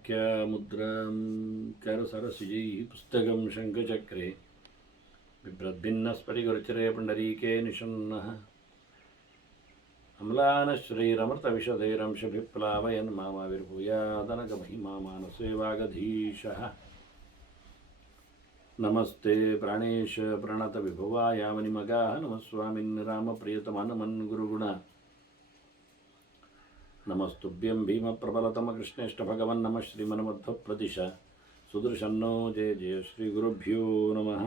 व्याख्यामुद्रां करसरसिजैः पुस्तकं शङ्खचक्रे बिभ्रद्भिन्नस्फटिकरुचिरे पुण्डरीके निषण्णः अम्लानश्रीरमृतविशदैरंशभिप्लावयन् मामाविर्भूयादनगमहिमा मानसे वागधीशः नमस्ते प्राणेश प्रणतविभुवाय मणिमगाः नमः स्वामिन् रामप्रियतमानमन् गुरुगुण नमस्तुभ्यं भीमप्रबलतमकृष्णेष्टभगवन् नमः श्रीमन्मध्वप्रदिश सुदर्शन्नो जय जय श्रीगुरुभ्यो नमः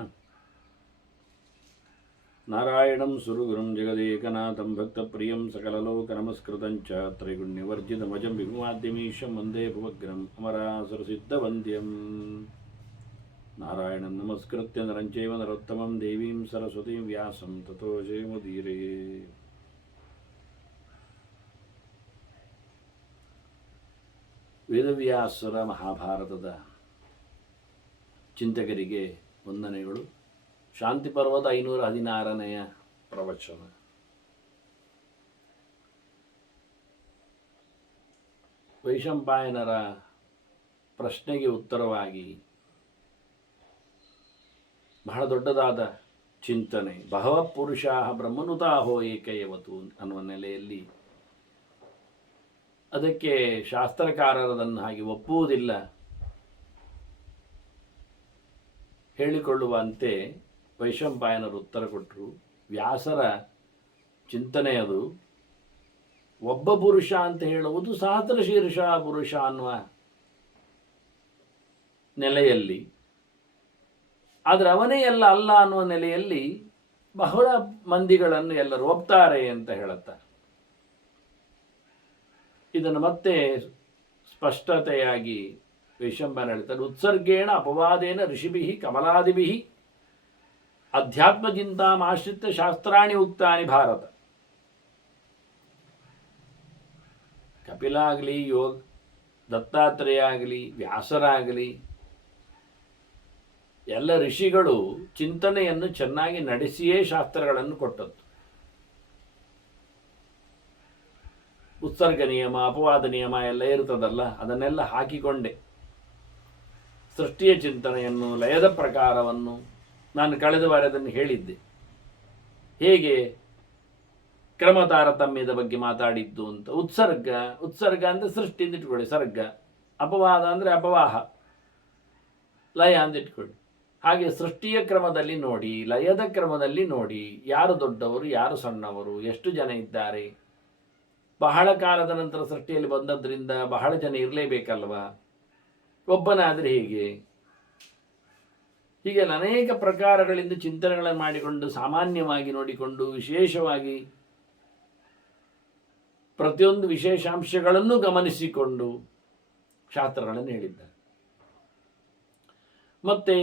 नारायणं सुरगुरुं जगदेकनाथं भक्तप्रियं सकललोकनमस्कृतं च त्रैगुण्यवर्जितमजं विभुमाद्यमीशं वन्दे भुवग्रम् अमरासुरसिद्धवन्द्यं नारायणं नमस्कृत्य नरं चैव नरोत्तमं देवीं सरस्वतीं व्यासं ततो जयमुदीरये ವೇದವ್ಯಾಸರ ಮಹಾಭಾರತದ ಚಿಂತಕರಿಗೆ ವಂದನೆಗಳು. ಶಾಂತಿ ಪರ್ವದ 516ನೆಯ ಪ್ರವಚನ. ವೈಶಂಪಾಯನರ ಪ್ರಶ್ನೆಗೆ ಉತ್ತರವಾಗಿ ಬಹಳ ದೊಡ್ಡದಾದ ಚಿಂತನೆ. ಬಹವಃ ಪುರುಷಾಃ ಬ್ರಹ್ಮನುತಾಹೋ ಏಕಯವತು ಅನ್ನುವ ನೆಲೆಯಲ್ಲಿ ಅದಕ್ಕೆ ಶಾಸ್ತ್ರಕಾರರದನ್ನು ಹಾಗೆ ಒಪ್ಪುವುದಿಲ್ಲ ಹೇಳಿಕೊಳ್ಳುವಂತೆ ವೈಶಂಪಾಯನರು ಉತ್ತರ ಕೊಟ್ಟರು. ವ್ಯಾಸರ ಚಿಂತನೆ ಅದು. ಒಬ್ಬ ಪುರುಷ ಅಂತ ಹೇಳುವುದು ಸಹಸ್ರ ಶೀರ್ಷ ಪುರುಷ ಅನ್ನುವ ನೆಲೆಯಲ್ಲಿ, ಆದರೆ ಅವನೇ ಎಲ್ಲ ಅಲ್ಲ ಅನ್ನುವ ನೆಲೆಯಲ್ಲಿ ಬಹಳ ಮಂದಿಗಳನ್ನು ಎಲ್ಲರೂ ಒಪ್ತಾರೆ ಅಂತ ಹೇಳುತ್ತಾರೆ. ಇದನ್ನು ಮತ್ತೆ ಸ್ಪಷ್ಟತೆಯಾಗಿ ವೈಶಂಪಾಯನ ಹೇಳ್ತಾರೆ. ಉತ್ಸರ್ಗೇಣ ಅಪವಾದೇನ ಋಷಿಭಿ ಕಮಲಾದಿಭಿ ಅಧ್ಯಾತ್ಮಚಿಂತಾಮಾಶ್ರಿತ್ಯ ಶಾಸ್ತ್ರಾಣಿ ಉಕ್ತಾನಿ ಭಾರತ. ಕಪಿಲ ಆಗಲಿ, ದತ್ತಾತ್ರೇಯ ಆಗಲಿ, ವ್ಯಾಸರಾಗಲಿ ಎಲ್ಲ ಋಷಿಗಳು ಚಿಂತನೆಯನ್ನು ಚೆನ್ನಾಗಿ ನಡೆಸಿಯೇ ಶಾಸ್ತ್ರಗಳನ್ನು ಕೊಟ್ಟದ್ದು. ಉತ್ಸರ್ಗ ನಿಯಮ, ಅಪವಾದ ನಿಯಮ ಎಲ್ಲ ಇರ್ತದಲ್ಲ, ಅದನ್ನೆಲ್ಲ ಹಾಕಿಕೊಂಡೆ ಸೃಷ್ಟಿಯ ಚಿಂತನೆಯನ್ನು, ಲಯದ ಪ್ರಕಾರವನ್ನು ನಾನು ಕಳೆದ ವಾರ ಅದನ್ನು ಹೇಳಿದ್ದೆ. ಹೇಗೆ ಕ್ರಮ ತಾರತಮ್ಯದ ಬಗ್ಗೆ ಮಾತಾಡಿದ್ದು ಅಂತ. ಉತ್ಸರ್ಗ ಅಂದರೆ ಸೃಷ್ಟಿ ಅಂತ ಇಟ್ಕೊಳ್ಳಿ, ಸರ್ಗ. ಅಪವಾದ ಅಂದರೆ ಅಪವಾಹ, ಲಯ ಅಂತ ಇಟ್ಕೊಳ್ಳಿ. ಹಾಗೆ ಸೃಷ್ಟಿಯ ಕ್ರಮದಲ್ಲಿ ನೋಡಿ, ಲಯದ ಕ್ರಮದಲ್ಲಿ ನೋಡಿ, ಯಾರು ದೊಡ್ಡವರು ಯಾರು ಸಣ್ಣವರು, ಎಷ್ಟು ಜನ ಇದ್ದಾರೆ. ಬಹಳ ಕಾಲದ ನಂತರ ಸೃಷ್ಟಿಯಲ್ಲಿ ಬಂದದ್ರಿಂದ ಬಹಳ ಜನ ಇರಲೇಬೇಕಲ್ವ, ಒಬ್ಬನಾದರೆ ಹೇಗೆ? ಹೀಗೆ ಅನೇಕ ಪ್ರಕಾರಗಳಿಂದ ಚಿಂತನೆಗಳನ್ನು ಮಾಡಿಕೊಂಡು ಸಾಮಾನ್ಯವಾಗಿ ನೋಡಿಕೊಂಡು ವಿಶೇಷವಾಗಿ ಪ್ರತಿಯೊಂದು ವಿಶೇಷಾಂಶಗಳನ್ನು ಗಮನಿಸಿಕೊಂಡು ಶಾಸ್ತ್ರಗಳನ್ನು ಹೇಳಿದ್ದಾರೆ. ಮತ್ತೆ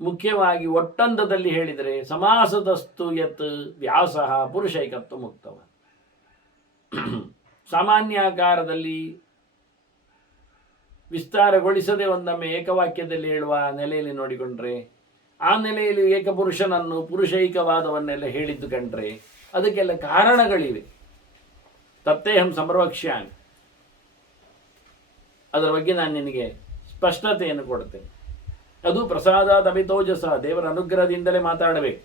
ಮುಖ್ಯವಾಗಿ ಒಟ್ಟಂದದಲ್ಲಿ ಹೇಳಿದರೆ ಸಮಾಸದಸ್ತು ಯತ್ ವ್ಯಾಸ ಪುರುಷೈಕತ್ವ ಮುಕ್ತವ. ಸಾಮಾನ್ಯಾಕಾರದಲ್ಲಿ ವಿಸ್ತಾರಗೊಳಿಸದೆ ಒಂದೊಮ್ಮೆ ಏಕವಾಕ್ಯದಲ್ಲಿ ಹೇಳುವ ನೆಲೆಯಲ್ಲಿ ನೋಡಿಕೊಂಡ್ರೆ, ಆ ನೆಲೆಯಲ್ಲಿ ಏಕಪುರುಷನನ್ನು ಪುರುಷೈಕವಾದವನ್ನೆಲ್ಲ ಹೇಳಿದ್ದು ಕಂಡ್ರೆ ಅದಕ್ಕೆಲ್ಲ ಕಾರಣಗಳಿವೆ. ತತ್ತೇಹಂ ಸಂಪ್ರವಕ್ಷ್ಯಾಮಿ, ಅದರ ಬಗ್ಗೆ ನಾನು ನಿನಗೆ ಸ್ಪಷ್ಟತೆಯನ್ನು ಕೊಡ್ತೇನೆ. ಅದು ಪ್ರಸಾದಾತ್ ಅಮಿತೋಜಸ, ದೇವರ ಅನುಗ್ರಹದಿಂದಲೇ ಮಾತಾಡಬೇಕು.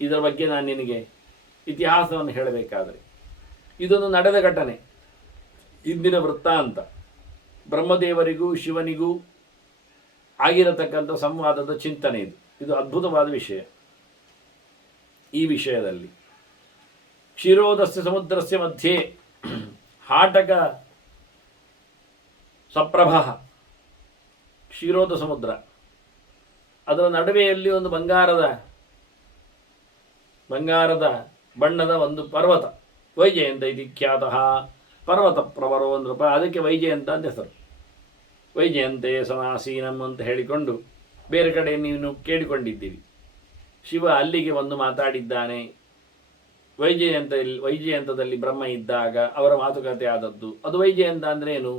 ಇದರ ಬಗ್ಗೆ ನಾನು ನಿನಗೆ ಇತಿಹಾಸವನ್ನು ಹೇಳಬೇಕಾದರೆ ಇದೊಂದು ನಡೆದ ಘಟನೆ, ಇಂದಿನ ವೃತ್ತಾಂತ. ಬ್ರಹ್ಮದೇವರಿಗೂ ಶಿವನಿಗೂ ಆಗಿರತಕ್ಕಂಥ ಸಂವಾದದ ಚಿಂತನೆ ಇದು ಅದ್ಭುತವಾದ ವಿಷಯ. ಈ ವಿಷಯದಲ್ಲಿ ಕ್ಷೀರೋದಸ್ಯ ಸಮುದ್ರಸ್ಯ ಮಧ್ಯೆ ಹಾಟಕ ಸಪ್ರಭ, ಕ್ಷೀರೋದ ಸಮುದ್ರ, ಅದರ ನಡುವೆಯಲ್ಲಿ ಒಂದು ಬಂಗಾರದ ಬಣ್ಣದ ಒಂದು ಪರ್ವತ, ವೈಜಯಂತ ಇದು ಖ್ಯಾತಃ ಪರ್ವತ ಪ್ರವರೋ ನೃಪ. ಅದಕ್ಕೆ ವೈಜಯಂತ ಅಂತ ಹೆಸರು. ವೈಜಯಂತೆ ಸಮಾಸೀನಂ ಅಂತ ಹೇಳಿಕೊಂಡು ಬೇರೆ ಕಡೆ ನೀನು ಕೇಳಿಕೊಂಡಿದ್ದೀವಿ. ಶಿವ ಅಲ್ಲಿಗೆ ಒಂದು ಮಾತಾಡಿದ್ದಾನೆ. ವೈಜಯಂತದಲ್ಲಿ ಬ್ರಹ್ಮ ಇದ್ದಾಗ ಅವರ ಮಾತುಕತೆ ಆದದ್ದು. ಅದು ವೈಜಯಂತ ಅಂದರೆ ಏನು?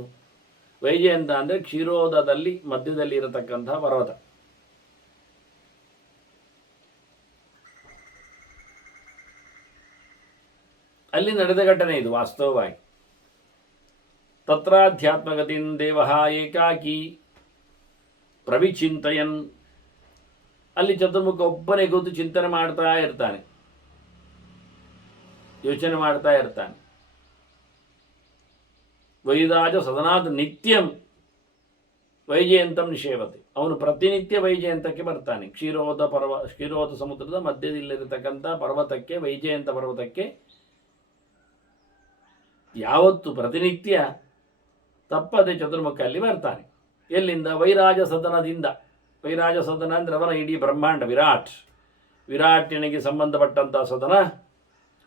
ವೈಜಯಂತ ಅಂದರೆ ಕ್ಷೀರೋದದಲ್ಲಿ ಮಧ್ಯದಲ್ಲಿ ಇರತಕ್ಕಂತಹ ಪರ್ವತ. ಅಲ್ಲಿ ನಡೆದ ಘಟನೆ ಇದು ವಾಸ್ತವವಾಗಿ. ತತ್ರಾಧ್ಯಾತ್ಮಗತಿನ್ ದೇವಃ ಏಕಾಕಿ ಪ್ರವಿಚಿಂತಯನ್. ಅಲ್ಲಿ ಚತುರ್ಮುಖ ಒಬ್ಬನೇ ಕೂತು ಚಿಂತನೆ ಮಾಡ್ತಾ ಇರ್ತಾನೆ, ಯೋಚನೆ ಮಾಡ್ತಾ ಇರ್ತಾನೆ. ವೈರಾಜ ಸದನಾತ್ ನಿತ್ಯಂ ವೈಜಯಂತಂ ನಿಷೇವತೆ. ಅವನು ಪ್ರತಿನಿತ್ಯ ವೈಜಯಂತಕ್ಕೆ ಬರ್ತಾನೆ. ಕ್ಷೀರೋದ ಸಮುದ್ರದ ಮಧ್ಯದಲ್ಲಿರತಕ್ಕಂಥ ಪರ್ವತಕ್ಕೆ, ವೈಜಯಂತ ಪರ್ವತಕ್ಕೆ ಯಾವತ್ತು ಪ್ರತಿನಿತ್ಯ ತಪ್ಪದೆ ಚತುರ್ಮುಖ ಅಲ್ಲಿ ಬರ್ತಾನೆ. ಎಲ್ಲಿಂದ? ವೈರಾಜ ಸದನದಿಂದ. ವೈರಾಜ ಸದನ ಅಂದರೆ ಅವನ ಇಡೀ ಬ್ರಹ್ಮಾಂಡ ವಿರಾಟ್ನಿಗೆ ಸಂಬಂಧಪಟ್ಟಂಥ ಸದನ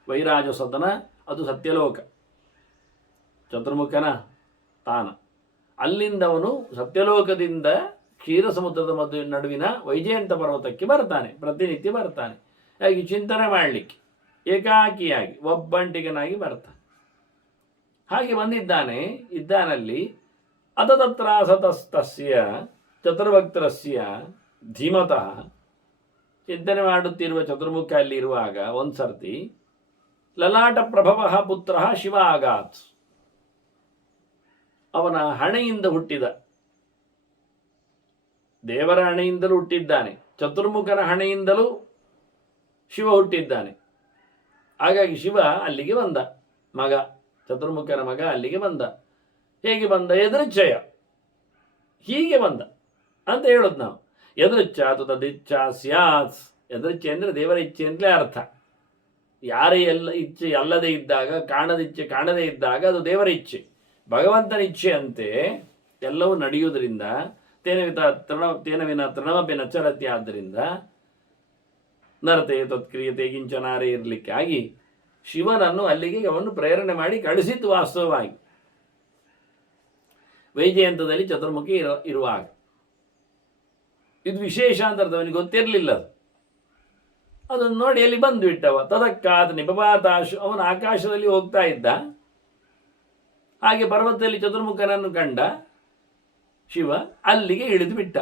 ವೈರಾಜ ಸದನ. ಅದು ಸತ್ಯಲೋಕ, ಚತುರ್ಮುಖನ ತಾನ. ಅಲ್ಲಿಂದ ಅವನು ಸತ್ಯಲೋಕದಿಂದ ಕ್ಷೀರ ಸಮುದ್ರದ ನಡುವಿನ ವೈಜಯಂತ ಪರ್ವತಕ್ಕೆ ಬರ್ತಾನೆ, ಪ್ರತಿನಿತ್ಯ ಬರ್ತಾನೆ. ಹಾಗೆ ಚಿಂತನೆ ಮಾಡಲಿಕ್ಕೆ ಏಕಾಕಿಯಾಗಿ ಒಬ್ಬಂಟಿಗನಾಗಿ ಬರ್ತಾನೆ. ಹಾಗೆ ಇದ್ದಾನಲ್ಲಿ ಅತತತ್ರ ಸತಸ್ತಸ್ಯ ಚತುರ್ಭಕ್ತರಸ್ಯ ಧೀಮತಃ. ಚಿಂತನೆ ಮಾಡುತ್ತಿರುವ ಚತುರ್ಮುಖ ಅಲ್ಲಿ ಇರುವಾಗ ಒಂದು ಸರ್ತಿ ಲಲಾಟ ಪ್ರಭವ ಪುತ್ರ ಶಿವ ಆಗಾತ್. ಅವನ ಹಣೆಯಿಂದ ಹುಟ್ಟಿದ, ದೇವರ ಹಣೆಯಿಂದಲೂ ಹುಟ್ಟಿದ್ದಾನೆ, ಚತುರ್ಮುಖನ ಹಣೆಯಿಂದಲೂ ಶಿವ ಹುಟ್ಟಿದ್ದಾನೆ. ಹಾಗಾಗಿ ಶಿವ ಅಲ್ಲಿಗೆ ಬಂದ, ಮಗ ಚತುರ್ಮುಖನ ಮಗ ಅಲ್ಲಿಗೆ ಬಂದ. ಹೇಗೆ ಬಂದ? ಎದೃಚ್ಛಯ, ಹೀಗೆ ಬಂದ ಅಂತ ಹೇಳೋದು ನಾವು. ಎದೃಚ್ಛ ಅದು ತದಿಚ್ಛ ಸ್ಯಾತ್. ಎದೃಚ್ಛೆ ಅಂದರೆ ದೇವರ ಇಚ್ಛೆ ಅಂತಲೇ ಅರ್ಥ. ಯಾರೇ ಇಚ್ಛೆ ಅಲ್ಲದೆ ಇದ್ದಾಗ, ಕಾಣದಿಚ್ಛೆ ಕಾಣದೇ ಇದ್ದಾಗ ಅದು ದೇವರ ಇಚ್ಛೆ. ಭಗವಂತನ ಇಚ್ಛೆ ಅಂತೆ ಎಲ್ಲವೂ ನಡೆಯುವುದರಿಂದ ತೇನ ವಿನ ತೃಣಮಪಿ ನಚರತೆ. ಆದ್ದರಿಂದ ನರತೆ ತತ್ಕ್ರಿಯತೆ ಕಿಂಚನಾರೇ ಇರಲಿಕ್ಕಾಗಿ ಶಿವನನ್ನು ಅಲ್ಲಿಗೆ ಅವನು ಪ್ರೇರಣೆ ಮಾಡಿ ಕಳಿಸಿತ್ತು. ವಾಸ್ತವವಾಗಿ ವೈಜಯಂತದಲ್ಲಿ ಚತುರ್ಮುಖಿ ಇರುವಾಗ ಇದು ವಿಶೇಷ ಅಂತ ಅವನಿಗೆ ಗೊತ್ತಿರಲಿಲ್ಲ. ಅದನ್ನು ನೋಡಿ ಅಲ್ಲಿ ಬಂದು ಬಿಟ್ಟವ. ತದಕ್ಕಾದ ನಿಪಪಾತಾಶು. ಅವನು ಆಕಾಶದಲ್ಲಿ ಹೋಗ್ತಾ ಇದ್ದ. ಹಾಗೆ ಪರ್ವತದಲ್ಲಿ ಚತುರ್ಮುಖನನ್ನು ಕಂಡ ಶಿವ, ಅಲ್ಲಿಗೆ ಇಳಿದು ಬಿಟ್ಟ.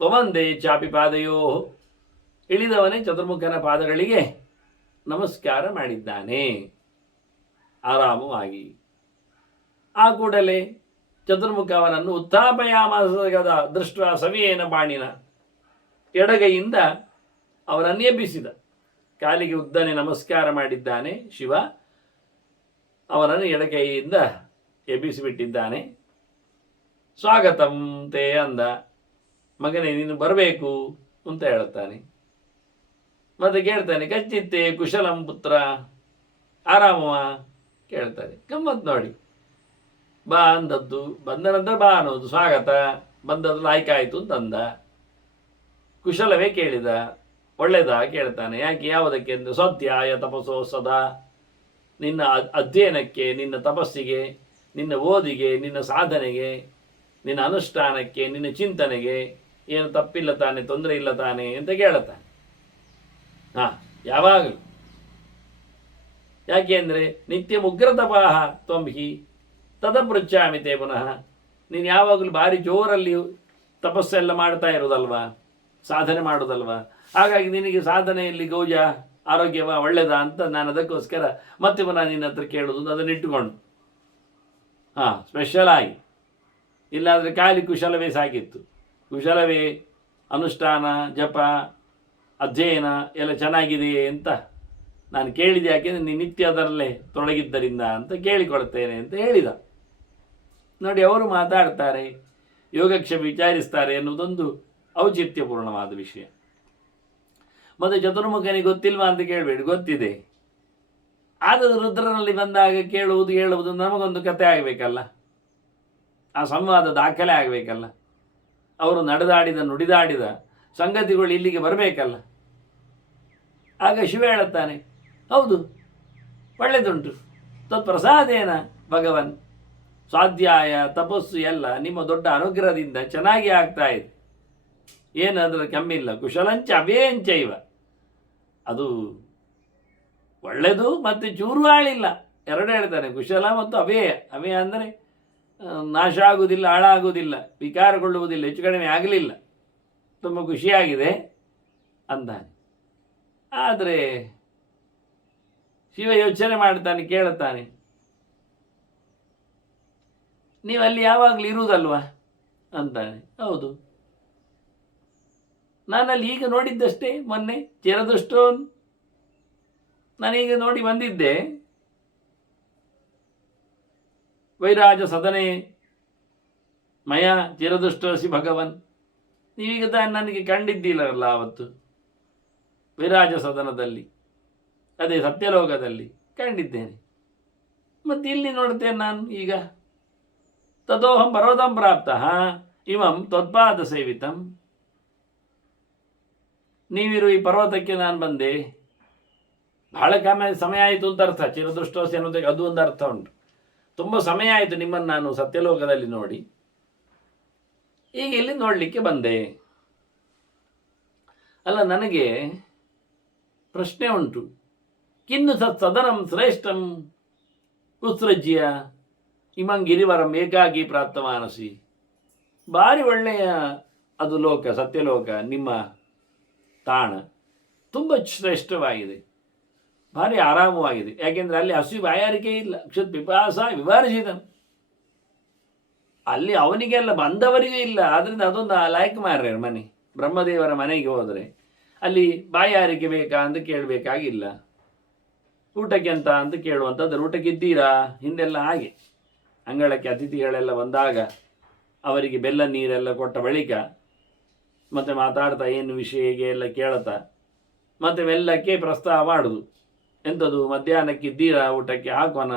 ಪವಂದೇ ಚಾಪಿ ಪಾದಯೋ. ಇಳಿದವನೇ ಚತುರ್ಮುಖನ ಪಾದಗಳಿಗೆ ನಮಸ್ಕಾರ ಮಾಡಿದ್ದಾನೆ ಆರಾಮವಾಗಿ. ಆ ಕೂಡಲೇ ಚತುರ್ಮುಖ ಅವನನ್ನು ಉತ್ಥಾಪಯಾಮಾಸದ ದೃಷ್ಟ ಸವಿಯೇನ ಬಾಣಿನ. ಎಡಗೈಯಿಂದ ಅವನನ್ನು ಎಬ್ಬಿಸಿದ. ಕಾಲಿಗೆ ಉದ್ದನೆ ನಮಸ್ಕಾರ ಮಾಡಿದ್ದಾನೆ ಶಿವ. ಅವನನ್ನು ಎಡಗೈಯಿಂದ ಎಬ್ಬಿಸಿಬಿಟ್ಟಿದ್ದಾನೆ. ಸ್ವಾಗತಂ ತೇ ಅಂದ. ಮಗನೇ ನೀನು ಬರಬೇಕು ಅಂತ ಹೇಳುತ್ತಾನೆ. ಮತ್ತೆ ಕೇಳ್ತಾನೆ, ಕಚ್ಚಿತ್ತೆ ಕುಶಲಂ ಪುತ್ರ, ಆರಾಮವ ಕೇಳ್ತಾನೆ. ಗಮ್ಮತ್ ನೋಡಿ. ಬಾ ಅಂದದ್ದು, ಬಂದ ನಂತರ ಬಾ ಅನ್ನೋದು ಸ್ವಾಗತ. ಬಂದದ್ದು ಆಯ್ಕಾಯಿತು ಅಂತಂದ. ಕುಶಲವೇ ಕೇಳಿದ. ಒಳ್ಳೆಯದಾ ಕೇಳ್ತಾನೆ. ಯಾಕೆ, ಯಾವುದಕ್ಕೆ ಅಂದರೆ ಸತ್ಯಾಯ ತಪಸ್ಸೋ ಸದಾ. ನಿನ್ನ ಅಧ್ಯಯನಕ್ಕೆ, ನಿನ್ನ ತಪಸ್ಸಿಗೆ, ನಿನ್ನ ಓದಿಗೆ, ನಿನ್ನ ಸಾಧನೆಗೆ, ನಿನ್ನ ಅನುಷ್ಠಾನಕ್ಕೆ, ನಿನ್ನ ಚಿಂತನೆಗೆ ಏನು ತಪ್ಪಿಲ್ಲ ತಾನೆ, ತೊಂದರೆ ಇಲ್ಲ ತಾನೆ ಅಂತ ಕೇಳುತ್ತಾನೆ. ಯಾವಾಗಲೂ. ಯಾಕೆ ಅಂದರೆ ನಿತ್ಯ ಉಗ್ರತಪಾಹ ತ್ವಂಹಿ ತದಪೃಚ್ಛಾಮಿತೆ ಪುನಃ. ನೀನು ಯಾವಾಗಲೂ ಭಾರಿ ಜೋರಲ್ಲಿ ತಪಸ್ಸೆಲ್ಲ ಮಾಡ್ತಾ ಇರೋದಲ್ವಾ, ಸಾಧನೆ ಮಾಡೋದಲ್ವಾ. ಹಾಗಾಗಿ ನಿನಗೆ ಸಾಧನೆಯಲ್ಲಿ ಗೌಜ ಆರೋಗ್ಯವ ಒಳ್ಳೆಯದಾ ಅಂತ ನಾನು ಅದಕ್ಕೋಸ್ಕರ ಮತ್ತೆ ಪುನಃ ನಿನ್ನ ಹತ್ರ ಕೇಳೋದು. ಅದನ್ನು ಇಟ್ಟುಕೊಂಡು ಸ್ಪೆಷಲ್ ಆಗಿ. ಇಲ್ಲಾದರೆ ಖಾಲಿ ಕುಶಲವೇ ಸಾಕಿತ್ತು. ಕುಶಲವೇ ಅನುಷ್ಠಾನ, ಜಪ, ಅಧ್ಯಯನ ಎಲ್ಲ ಚೆನ್ನಾಗಿದೆಯೇ ಅಂತ ನಾನು ಕೇಳಿದೆ. ಯಾಕೆಂದರೆ ನೀನು ನಿತ್ಯ ಅದರಲ್ಲೇ ತೊಡಗಿದ್ದರಿಂದ ಅಂತ ಕೇಳಿಕೊಳ್ತೇನೆ ಅಂತ ಹೇಳಿದ. ನೋಡಿ, ಅವರು ಮಾತಾಡ್ತಾರೆ, ಯೋಗಕ್ಷೇಮ ವಿಚಾರಿಸ್ತಾರೆ ಎನ್ನುವುದೊಂದು ಔಚಿತ್ಯಪೂರ್ಣವಾದ ವಿಷಯ. ಮತ್ತು ಚತುರ್ಮುಖನಿಗೆ ಗೊತ್ತಿಲ್ವಾ ಅಂತ ಕೇಳಬೇಡಿ, ಗೊತ್ತಿದೆ. ಆದರೆ ರುದ್ರನಲ್ಲಿ ಬಂದಾಗ ಹೇಳುವುದು ನಮಗೊಂದು ಕತೆ ಆಗಬೇಕಲ್ಲ, ಆ ಸಂವಾದ ದಾಖಲೆ ಆಗಬೇಕಲ್ಲ, ಅವರು ನುಡಿದಾಡಿದ ಸಂಗತಿಗಳು ಇಲ್ಲಿಗೆ ಬರಬೇಕಲ್ಲ. ಆಗ ಶಿವ ಹೇಳುತ್ತಾನೆ, ಹೌದು ಒಳ್ಳೆಯದುಂಟು, ತತ್ಪ್ರಸಾದೇನ ಭಗವನ್, ಸ್ವಾಧ್ಯಾಯ ತಪಸ್ಸು ಎಲ್ಲ ನಿಮ್ಮ ದೊಡ್ಡ ಅನುಗ್ರಹದಿಂದ ಚೆನ್ನಾಗಿ ಆಗ್ತಾ ಇದೆ, ಏನಾದರೂ ಕಮ್ಮಿಲ್ಲ. ಕುಶಲಂಚ ಅಭೇಂಚೈವ, ಅದು ಒಳ್ಳೆಯದು ಮತ್ತು ಚೂರು ಆಳಿಲ್ಲ, ಎರಡು ಹೇಳ್ತಾನೆ. ಕುಶಲ ಮತ್ತು ಅಭೇಯ. ಅಭೇಯ ಅಂದರೆ ನಾಶ ಆಗುವುದಿಲ್ಲ, ಹಾಳಾಗುವುದಿಲ್ಲ, ವಿಕಾರಗೊಳ್ಳುವುದಿಲ್ಲ, ಹೆಚ್ಚು ಕಡಿಮೆ ಆಗಲಿಲ್ಲ, ತುಂಬ ಖುಷಿಯಾಗಿದೆ ಅಂದಾನೆ. ಆದರೆ ಶಿವ ಯೋಚನೆ ಮಾಡ್ತಾನೆ, ಕೇಳುತ್ತಾನೆ, ನೀವು ಅಲ್ಲಿ ಯಾವಾಗಲೂ ಇರುವುದಲ್ವಾ ಅಂತಾನೆ. ಹೌದು, ನಾನಲ್ಲಿ ಈಗ ನೋಡಿದ್ದಷ್ಟೇ, ಮೊನ್ನೆ ಚಿರದುಷ್ಟೋನ್ ನಾನೀಗ ನೋಡಿ ಬಂದಿದ್ದೆ. ವೈರಾಜ ಸದನೆ ಮಯ ಚಿರದುಷ್ಟೋಸಿ ಭಗವನ್, ನೀವೀಗ ನನಗೆ ಕಂಡಿದ್ದಿಲ್ಲಲ್ಲ ಅವತ್ತು ವಿರಾಜ ಸದನದಲ್ಲಿ, ಅದೇ ಸತ್ಯಲೋಕದಲ್ಲಿ ಕಂಡಿದ್ದೇನೆ. ಮತ್ತೆ ಇಲ್ಲಿ ನೋಡ್ತೇನೆ ನಾನು ಈಗ. ತದೋಹಂ ಪರ್ವತಂ ಪ್ರಾಪ್ತ ಇವಂ ತ್ವತ್ಪಾದ ಸೇವಿತಂ, ನೀವಿರು ಈ ಪರ್ವತಕ್ಕೆ ನಾನು ಬಂದೆ. ಬಹಳ ಸಮಯ ಆಯಿತು ಅಂತ ಅರ್ಥ. ಚಿರದೃಷ್ಟೋಸಿ ಅನ್ನೋದಕ್ಕೆ ಅದು ಒಂದು ಅರ್ಥ ಉಂಟು. ತುಂಬ ಸಮಯ ಆಯಿತು ನಿಮ್ಮನ್ನು ನಾನು ಸತ್ಯಲೋಕದಲ್ಲಿ ನೋಡಿ, ಈಗ ಇಲ್ಲಿ ನೋಡಲಿಕ್ಕೆ ಬಂದೆ. ಅಲ್ಲ, ನನಗೆ ಪ್ರಶ್ನೆ ಉಂಟು. ಕಿನ್ನು ಸದನಂ ಶ್ರೇಷ್ಠಂ ಕುತ್ಸೃಜ್ಯ ಇಮಂ ಗಿರಿವರಂ ಏಕಾಗಿ ಪ್ರಾಪ್ತಮಾನಸಿ. ಭಾರಿ ಒಳ್ಳೆಯ ಅದು ಲೋಕ, ಸತ್ಯಲೋಕ, ನಿಮ್ಮ ತಾಣ ತುಂಬ ಶ್ರೇಷ್ಠವಾಗಿದೆ, ಭಾರಿ ಆರಾಮವಾಗಿದೆ. ಯಾಕೆಂದರೆ ಅಲ್ಲಿ ಹಸಿವು ಬಾಯಾರಿಕೆ ಇಲ್ಲ. ಕ್ಷುತ್ ಪಿಪಾಸ ವಿವರ್ಜಿತ, ಅಲ್ಲಿ ಅವನಿಗೆಲ್ಲ ಬಂದವರಿಗೂ ಇಲ್ಲ. ಆದ್ದರಿಂದ ಅದೊಂದು ಲಾಯ್ಕ್ ಮಾರ್ರೆ ಮನೆ. ಬ್ರಹ್ಮದೇವರ ಮನೆಗೆ ಹೋದರೆ ಅಲ್ಲಿ ಬಾಯಾರಿಕೆ ಬೇಕಾ ಅಂತ ಕೇಳಬೇಕಾಗಿಲ್ಲ, ಊಟಕ್ಕೆ ಅಂತ ಅಂತ ಕೇಳುವಂಥದ್ದು. ಊಟಕ್ಕಿದ್ದೀರಾ? ಹಿಂದೆಲ್ಲ ಹಾಗೆ ಅಂಗಳಕ್ಕೆ ಅತಿಥಿಗಳೆಲ್ಲ ಬಂದಾಗ ಅವರಿಗೆ ಬೆಲ್ಲ ನೀರೆಲ್ಲ ಕೊಟ್ಟ ಬಳಿಕ ಮತ್ತೆ ಮಾತಾಡ್ತಾ ಏನು ವಿಷಯ ಹೀಗೆ ಎಲ್ಲ ಕೇಳ್ತಾ ಮತ್ತೆ ಮೆಲ್ಲಕ್ಕೆ ಪ್ರಸ್ತಾವ ಮಾಡುದು. ಎಂಥದ್ದು, ಮಧ್ಯಾಹ್ನಕ್ಕಿದ್ದೀರಾ, ಊಟಕ್ಕೆ ಹಾಕೋಣ,